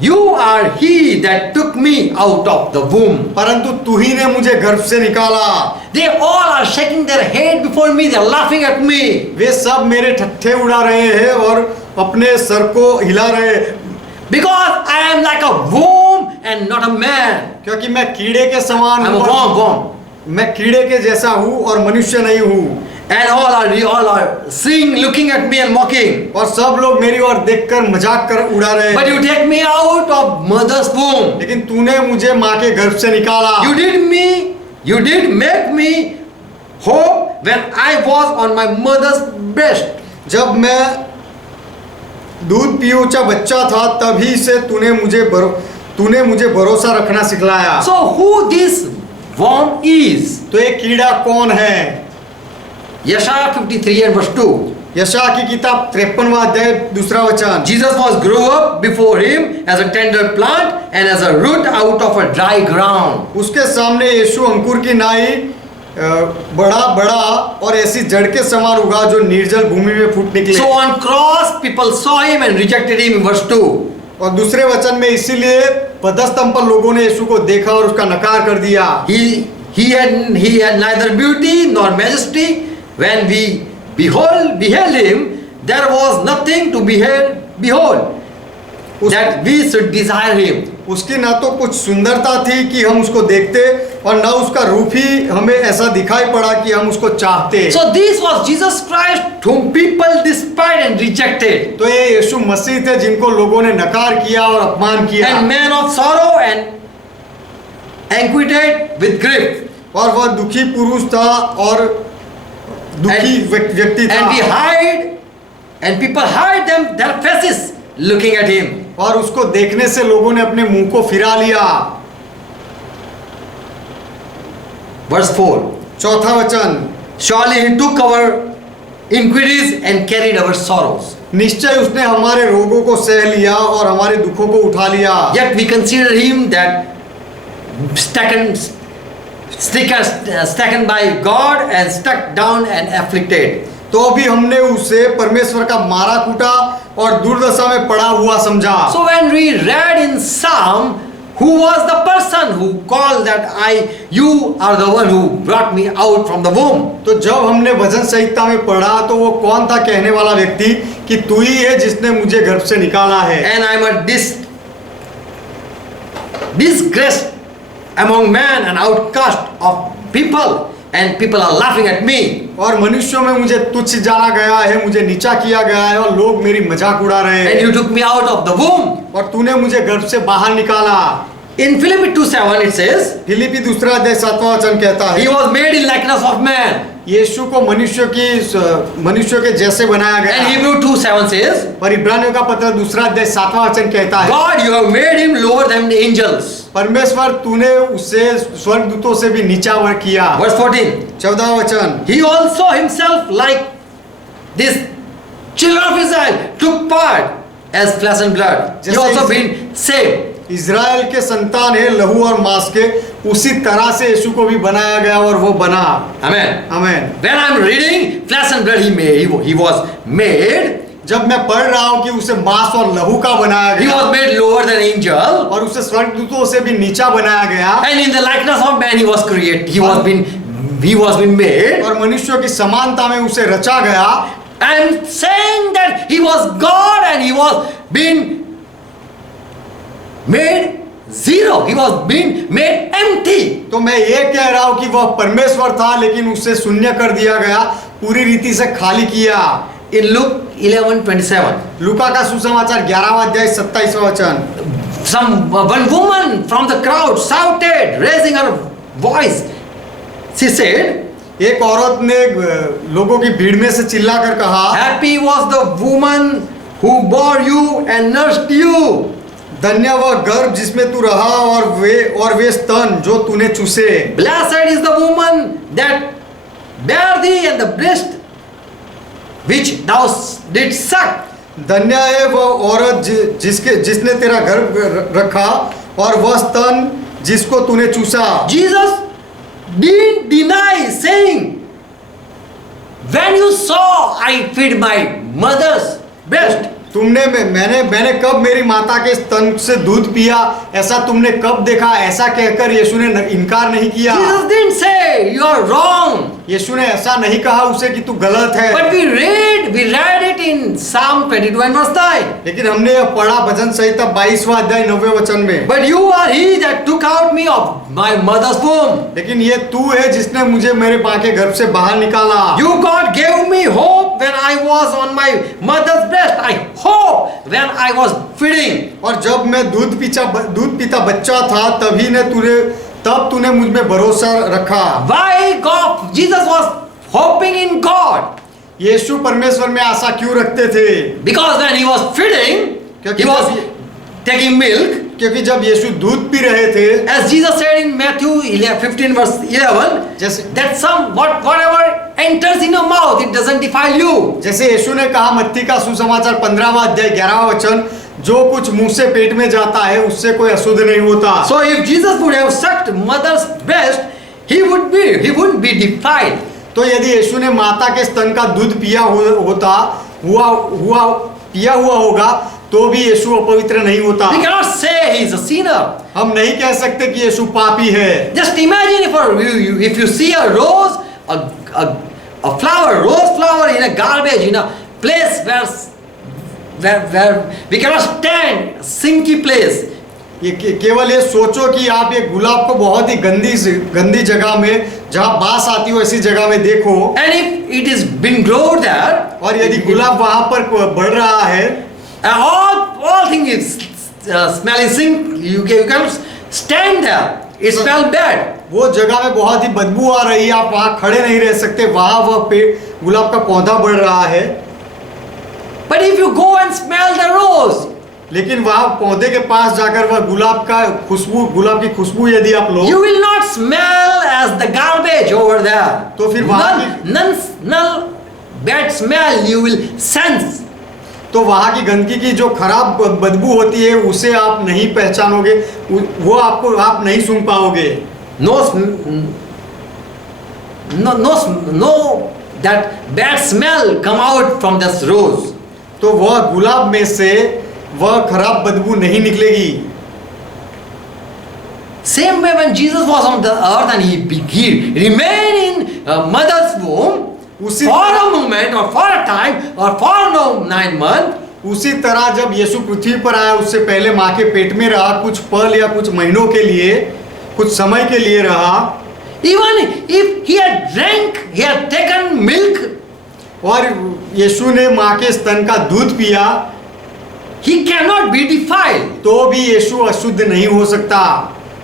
you are he that took me out of the womb. परंतु तू ही ने मुझे गर्भ से निकाला। They all are shaking their head before me, they are laughing at me. वे सब मेरे ठट्ठे उड़ा रहे हैं और अपने सर को हिला रहे हैं। Because I am like a worm and not a man. क्योंकि मैं कीड़े के समान I am a worm. मैं कीड़े के जैसा हूँ और मनुष्य नहीं हूँ। And all are seeing, looking at me and mocking. और सब लोग मेरी ओर देखकर मजाक कर उड़ा रहे हैं। But you take me out of mother's womb. लेकिन तूने मुझे माँ के गर्भ से निकाला। You did make me hope when I was on my mother's breast. जब मैं दूध पियोचा बच्चा था तभी से तूने मुझे भरोसा रखना सिखलाया। So who this worm is? तो ये कीड़ा कौन है? Yeshaya 53 and verse 2. यशायाह की किताब 53वां अध्याय 2 वचन। Jesus was grew up before him as a tender plant and as a root out of a dry ground. उसके सामने यीशु अंकुर की नाई बड़ा और ऐसी जड़ के समान उगा जो निर्जल भूमि में फूट निकले। So on cross people saw him and rejected him in verse 2. और दूसरे वचन में इसीलिए पदस्तंभ पर लोगों ने यीशु को देखा और उसका नकार कर दिया। He had neither beauty nor majesty. When we beheld him, there was nothing to behold that we should desire him. उसकी ना तो कुछ सुंदरता थी कि हम उसको देखते और ना उसका रूप ही हमें ऐसा दिखाई पड़ा कि हम उसको चाहते। So this was Jesus Christ whom people despised and rejected. तो ये यीशु मसीह थे जिनको लोगों ने नकार किया और अपमान किया। And man of sorrow and acquainted with grief. और वह दुखी पुरुष था और दुखी व्यक्ति था। And people hide their faces looking at him. और उसको देखने से लोगों ने अपने मुंह को फिरा लिया। Verse 4. चौथा वचन, Surely he took our iniquities and carried our sorrows. निश्चय उसने हमारे रोगों को सह लिया और हमारे दुखों को उठा लिया। Yet we consider him that stricken by God and struck down and afflicted. तो अभी हमने उसे परमेश्वर का मारा कूटा और दुर्दशा में पड़ा हुआ समझा। So when we read in Psalm, who was the person who called that you are the one who brought me out from the womb? तो जब हमने भजन संहिता में पढ़ा तो वो कौन था कहने वाला व्यक्ति कि तू ही है जिसने मुझे गर्भ से निकाला है। And I am a disgraced among men and outcast of people, and people are laughing at me. और मनुष्यों में मुझे तुच्छ जाना गया है, मुझे नीचा किया गया है और लोग मेरी मजाक उड़ा रहे हैं। And you took me out of the womb. और तूने मुझे गर्भ से बाहर निकाला। In Philippians 2:7 it says, फिलिप्पी 2:7 वचन कहता है, he was made in likeness of man. यीशु को मनुष्य के जैसे बनाया गया। And Hebrews 2:7 says, और इब्रानियों का पत्र 2:7 वचन कहता है, God, you have made him lower than the angels. परमेश्वर तूने उसे स्वर्गदूतों से भी नीचा किया। Verse 14. 14 वचन, He also himself, like this children of Israel, took part as flesh and blood. He also been saved. Israel के संतान है लहू और मांस के, उसी तरह से यीशु को भी बनाया गया और वो बना। Amen. आमीन। When I'm reading flesh and blood, he was made. जब मैं पढ़ रहा हूँ कि उसे मांस और लहू का बनाया He गया, was made lower than angel. और उसे स्वर्गदूतों से भी नीचा बनाया गया, And in the likeness of man he was created. He was been made. और मनुष्यों की समानता में उसे रचा गया। I am saying that he was God and he was been made zero. He was been made empty. तो मैं ये कह रहा हूँ कि वह परमेश्वर था लेकिन उसे शून्य कर दिया गया, पूरी रीति से खाली किया। In Luke 11:27. लूका का सुसमाचार 11वां अध्याय 27वां वचन, One woman from the crowd shouted, raising her voice. She said, एक औरत ने लोगों की भीड़ में से चिल्लाकर कहा, happy was the woman who bore you and nursed you. धन्य वह गर्भ जिसमें तू रहा और वे स्तन जो तूने चूसे। Blessed is the woman that bare thee and the breast which thou didst suck. धन्य है वह औरत जिसने तेरा गर्भ रखा और वह स्तन जिसको तूने चूसा। Jesus didn't deny, saying, when you saw I feed my mother's breast. मैंने कब मेरी माता के स्तन से दूध पिया, ऐसा तुमने कब देखा, ऐसा कहकर यीशु ने इनकार नहीं किया। Jesus didn't say you are wrong. यीशु ने ऐसा नहीं कहा उसे कि तू गलत है। But we read it in Psalm 22 and verse 9. लेकिन हमने यह पढ़ा भजन संहिता 22वां अध्याय 9वें वचन में, But you are he that took out me of my mother's womb. लेकिन ये तू है जिसने मुझे मेरे मां के गर्भ से बाहर निकाला। You God gave me hope when I was on my mother's breast. I hope when I was feeding. और जब मैं दूध पीता बच्चा था तब तूने मुझ में भरोसा रखा। Why God? Jesus was hoping in God. यीशु परमेश्वर में आशा क्यों रखते थे? Because when he was feeding, he was taking milk. क्योंकि जब यीशु दूध पी रहे थे, as Jesus said in Matthew 15 verse 11, that whatever enters in your mouth, it doesn't defile you. जैसे यीशु ने कहा मत्ती का सुसमाचार 15वां अध्याय 11वां वचन, जो कुछ मुंह से पेट में जाता है उससे कोई अशुद्ध नहीं होता। So if Jesus would have sucked mother's breast, he wouldn't be defiled. तो यदि यीशु ने माता के स्तन का दूध पिया हुआ होगा तो भी यीशु अपवित्र नहीं होता। We cannot say he is a sinner. हम नहीं कह सकते कि यीशु पापी है। Just imagine if you see a rose, a flower, rose flower in a garbage, in a place where we cannot stand, sinky place. ये केवल ये सोचो कि आप ये गुलाब को बहुत ही गंदी जगह में, जहाँ बास आती हो ऐसी जगह में देखो, And if it is been grown there, और यदि गुलाब वहां पर बढ़ रहा है, all thing is smelling stink, you cannot stand there. It smells bad. वो जगह में बहुत ही बदबू आ रही है, आप वहां खड़े नहीं रह सकते, वहां वह पेड़ गुलाब का पौधा बढ़ रहा है। But if you go and smell the rose, लेकिन वहां पौधे के पास जाकर वह गुलाब की खुशबू यदि आप लो, you will not smell as the garbage over there. तो फिर none bad smell you will sense. तो वहां की गंदगी की जो खराब बदबू होती है उसे आप नहीं पहचानोगे, वो आप नहीं सूंघ पाओगे। No, that bad smell come out from this rose. तो वह गुलाब में से वह खराब बदबू नहीं निकलेगी। Same way when Jesus was on the earth and he remained in mother's womb for a moment or for a time or for 9 months. उसी तरह जब यीशु पृथ्वी पर आया, उससे पहले माँ के पेट में रहा, कुछ पल या कुछ महीनों के लिए, कुछ समय के लिए रहा। Even if he had taken milk, और यीशु ने माँ के स्तन का दूध पिया, he cannot be defiled. तो भी यीशु अशुद्ध नहीं हो सकता,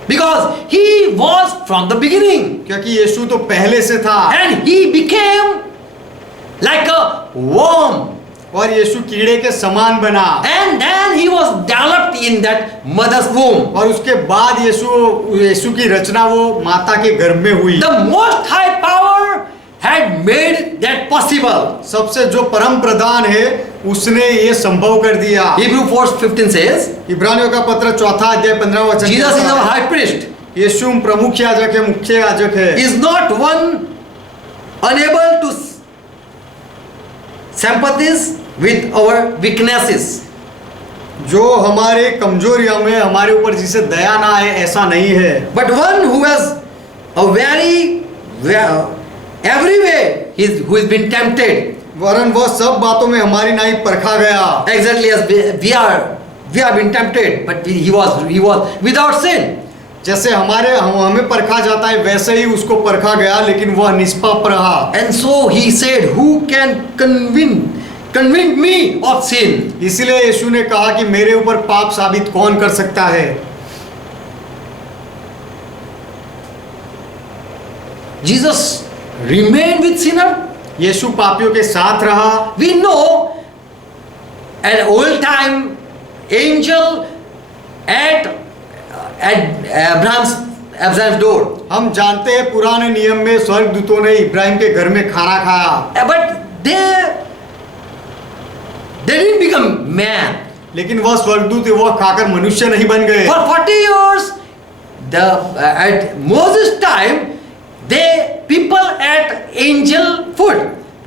because he was from the beginning, क्योंकि यीशु तो पहले से था। and he became like a worm, और यीशु कीड़े के समान बना, and then he was developed in that mother's womb. और उसके बाद यीशु की रचना वो माता के गर्भ में हुई। The most high power had made that possible. सबसे जो परम प्रधान है उसने ये संभव कर दिया। Hebrew 4:15 says, इब्रानियों का पत्र 4:15 Jesus is our high priest. यीशु प्रमुख याजक है, मुख्य याजक है। Is not one unable to sympathize with our weaknesses. जो हमारे कमजोरियों में हमारे ऊपर जिसे दया ना आए ऐसा नहीं है। But one who has a every way who has been tempted. वरन वह सब बातों में हमारी नाई परखा गया। Exactly as we are been tempted, but he was without sin. जैसे हमें परखा जाता है वैसे ही उसको परखा गया, लेकिन वह निष्पाप रहा। And so he said, who can convince me of sin? इसलिए यीशु ने कहा कि मेरे ऊपर पाप साबित कौन कर सकता है। Jesus remained with sinner. यीशु पापियों के साथ रहा। We know an old time angel at Abraham's door. हम जानते हैं पुराने नियम में स्वर्गदूतों ने इब्राहिम के घर में खाना खाया। But they didn't become man. लेकिन वह स्वर्गदूत वह खाकर मनुष्य नहीं बन गए। For 40 years, at Moses' time, people ate angel food.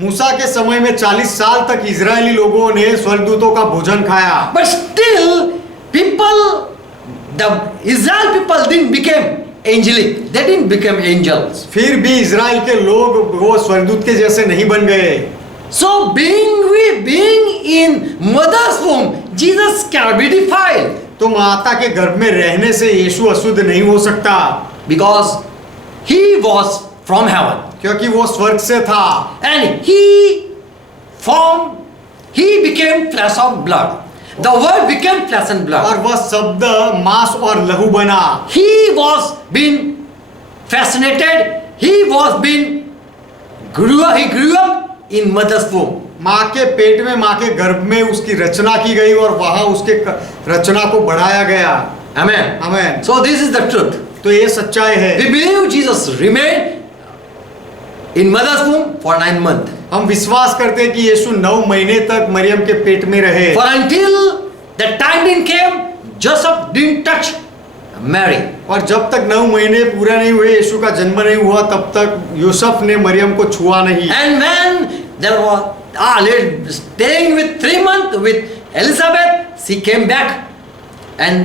मूसा के समय में 40 साल तक इजरायली लोगों ने स्वर्गदूतों का भोजन खाया। But still, the Israel people didn't become angelic. They didn't become angels. फिर भी इजराइल के लोग वो स्वर्गदूत के जैसे नहीं बन गए। So being in mother's womb, Jesus cannot be defiled. तो माता के गर्भ में रहने से यीशु अशुद्ध नहीं हो सकता, because he was from heaven. क्योंकि वो स्वर्ग से था। And he became flesh of blood. The word became flesh and blood. और वह शब्द मांस और लहू बना। He was being fascinated. He grew up in mother's womb. माँ के पेट में, माँ के गर्भ में उसकी रचना की गई और वहां उसके रचना को बढ़ाया गया। Amen. Amen. So this is the truth. तो ये सच्चाई है। We believe Jesus remained in mother's womb for 9 months. हम विश्वास करते हैं कि यीशु 9 महीने तक मरियम के पेट में रहे। For until the time didn't came, Joseph didn't touch Mary. और जब तक 9 महीने पूरे नहीं हुए, यीशु का जन्म नहीं हुआ, तब तक यूसुफ ने मरियम को छुआ नहीं। And when there was staying with 3 months with Elizabeth, she came back, and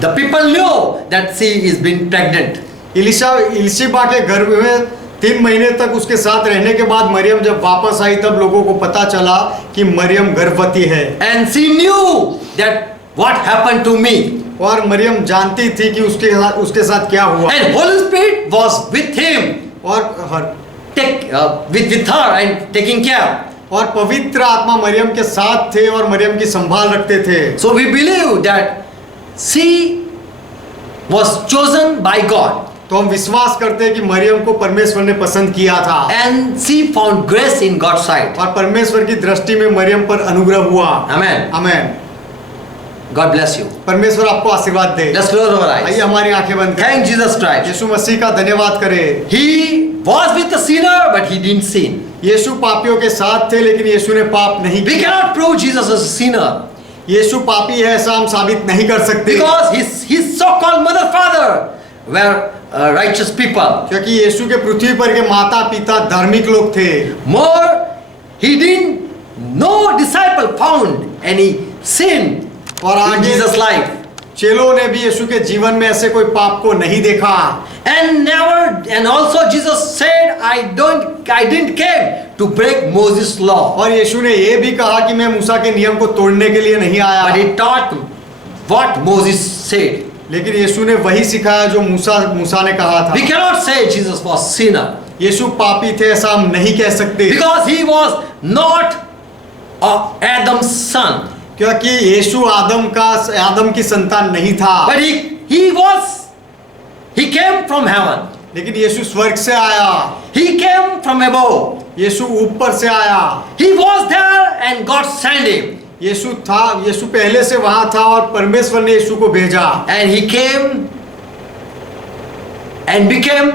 the people knew that she is been pregnant. इलिशिबा के घर में 3 महीने तक उसके साथ रहने के बाद मरियम जब वापस आई तब लोगों को पता चला कि मरियम गर्भवती है। And she knew that what happened to me. और मरियम जानती थी कि उसके साथ क्या हुआ। And Holy Spirit was with him, और with her and taking care. और पवित्र आत्मा मरियम के साथ थे और मरियम की संभाल रखते थे। So we believe that she was chosen by God. तो हम विश्वास करते हैं कि मरियम को परमेश्वर ने पसंद किया था। And she found grace in God's sight. और परमेश्वर की दृष्टि में मरियम पर अनुग्रह हुआ। Amen. Amen. God bless you. परमेश्वर आपको आशीर्वाद दे। Let's close our eyes. आइए हमारी आंखें बंद करें। Thank Jesus Christ. यीशु मसीह का धन्यवाद करें। He was with the sinner, but he didn't sin. यीशु पापियों के साथ थे लेकिन यीशु ने पाप नहीं We किया। cannot prove Jesus as a sinner यीशु पापी है ऐसा हम साबित नहीं कर सकते। because his so-called mother father were righteous people. क्योंकि यीशु के पृथ्वी पर के माता पिता धार्मिक लोग थे। More, he didn't, no disciple found any sin और in आगे Jesus' life. चेलों ने भी यीशु के जीवन में ऐसे कोई पाप को नहीं देखा। And also Jesus said, I didn't came to break Moses' law. और यीशु ने ये भी कहा कि मैं मूसा के नियम को तोड़ने के लिए नहीं आया। But he taught what Moses said. लेकिन यीशु ने वही सिखाया जो मूसा ने कहा था। We cannot say Jesus was sinner यीशु पापी थे ऐसा हम नहीं कह सकते। because he was not Adam's son. क्योंकि यीशु आदम की संतान नहीं था। But he came from heaven. लेकिन यीशु स्वर्ग से आया। He came from above. यीशु ऊपर से आया। He was there and God sent him. यीशु पहले से वहां था और परमेश्वर ने यीशु को भेजा। And he came and became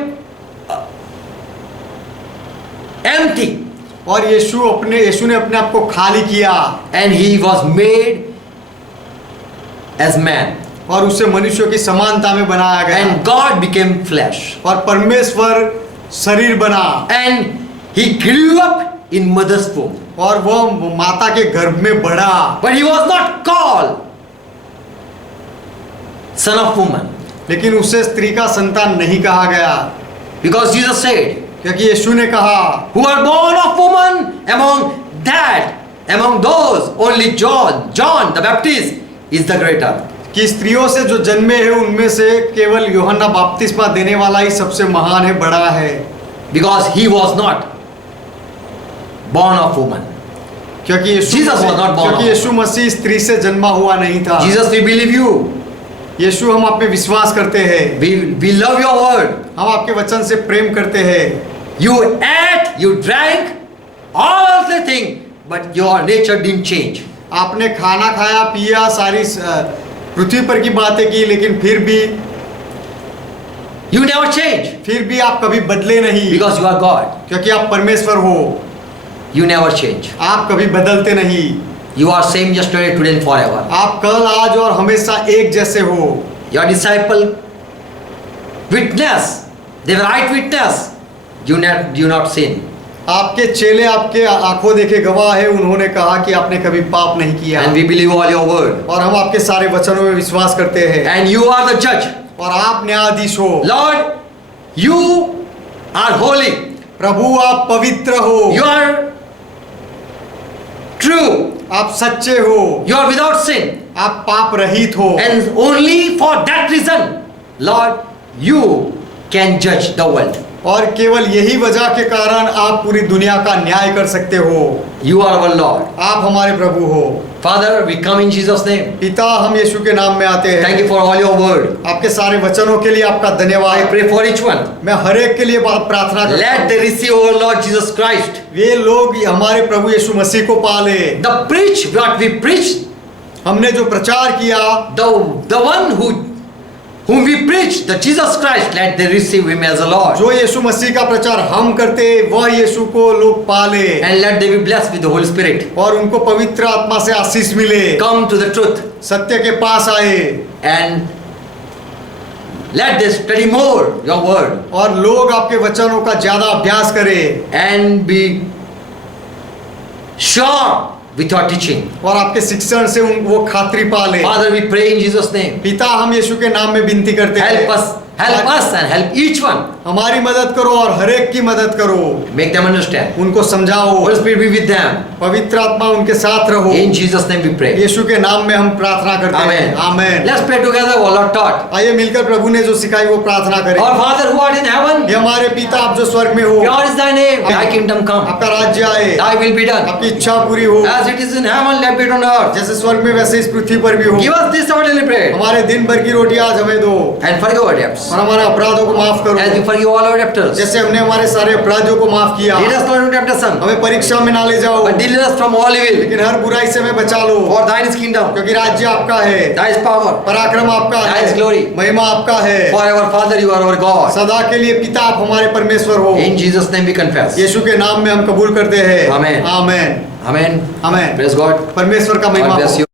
empty. और यीशु ने अपने आप को खाली किया। And he was made as man. और उसे मनुष्यों की समानता में बनाया गया। And God became flesh. और परमेश्वर शरीर बना। And he grew up in mother's womb. और वो माता के गर्भ में बढ़ा। But he was not called son of woman. लेकिन उसे स्त्री का संतान नहीं कहा गया। Because Jesus said, क्योंकि यीशु ने कहा, who are born of woman, among those only John the Baptist is the greater. कि स्त्रियों से जो जन्मे हैं उनमें से केवल यूहन्ना बपतिस्मा देने वाला ही सबसे महान है, बड़ा है। Because he was not born of woman. क्योंकि यीशु मसीह स्त्री से जन्मा हुआ नहीं था। Jesus, we believe you. यीशु हम आप पे विश्वास करते हैं। We love your word. हम आपके वचन से प्रेम करते हैं। You ate, you drank, all the thing, but your nature didn't change. आपने खाना खाया, पिया, सारी पृथ्वी पर की बातें की, लेकिन फिर भी You never change. फिर भी आप कभी बदले नहीं। Because you are God. क्योंकि आप परमेश्वर हो। You never change. आप कभी बदलते नहीं। You are same yesterday, today and forever. आप कल, आज और हमेशा एक जैसे हो। Your disciple witness, they were eyewitness. You not sin. आपके चेले आपके आंखों देखे गवाह है, उन्होंने कहा कि आपने कभी पाप नहीं किया। And we believe all your word. और हम आपके सारे वचनों में विश्वास करते हैं। And you are the judge. और आप न्यायाधीश हो। Lord, you are holy. प्रभु आप पवित्र हो। You are true. आप सच्चे हो। You are without sin. आप पाप रहित हो। And only for that reason, Lord, you can judge the world. और केवल यही वजह के कारण आप पूरी दुनिया का न्याय कर सकते हो। You are our Lord. आप हमारे प्रभु हो। Father, we come in Jesus' name. पिता, हम यीशु के नाम में आते हैं। Thank you for all your word. आपके सारे वचनों के लिए आपका I धन्यवाद। pray for each one. मैं हर एक के लिए बहुत प्रार्थना करता Let हूँ। they receive our Lord Jesus Christ. वे लोग हमारे प्रभु यीशु मसीह को पाले। The preach what we preach, हमने जो प्रचार किया, the one whom we preach, the Jesus Christ, let they receive him as a Lord. जो यीशु मसीह का प्रचार हम करते, वह यीशु को लोग पाले। And let they be blessed with the Holy Spirit. और उनको पवित्र आत्मा से आशीष मिले। Come to the truth. सत्य के पास आए। And let they study more your word. और लोग आपके वचनों का ज्यादा अभ्यास करें। And be sure with your teaching. और आपके शिक्षण से वो खात्री पा ले। Father, we pray in Jesus' name. पिता, हम यीशु के नाम में विनती करते हैं, Help us and help each one. हमारी मदद करो और हर एक की मदद करो, Make them understand. उनको समझाओ, Holy Spirit be with them. पवित्र आत्मा उनके साथ रहो। In Jesus' name we pray. यीशु के नाम में हम प्रार्थना करते हैं, Amen. Amen. Let's pray together what Lord taught. आइए मिलकर प्रभु ने जो सिखाई वो प्रार्थना करें। Our Father who art in heaven, ये हमारे पिता, आप जो स्वर्ग में हो, God is thy name. Thy kingdom come. आपका राज्य आए, Thy will be done. आपकी इच्छा पूरी हो, As it is in heaven, let it be on earth. जैसे स्वर्ग में वैसे इस पृथ्वी पर भी हो। Give us this our daily bread. हमारे दिन भर की रोटी आज हमें दो, And forgive our debts. और हमारे अपराधों को माफ करो, As we forgive all our debtors. जैसे हमने हमारे सारे अपराधियों को माफ किया। Lead us not into temptation, हमें परीक्षा में ना ले जाओ, but deliver us from all evil. लेकिन हर बुराई से हमें बचा लो, For thine is kingdom, क्योंकि राज्य आपका है, thy is power. पराक्रम आपका Thy is है, glory. महिमा आपका है, Forever, Father, you are our God. सदा के लिए पिता आप हमारे परमेश्वर हो। In Jesus' name we confess. यीशु के नाम में हम कबूल करते हैं, आमेन। आमेन, Amen. आमेन। Praise God. परमेश्वर का महिमा God bless हो। you.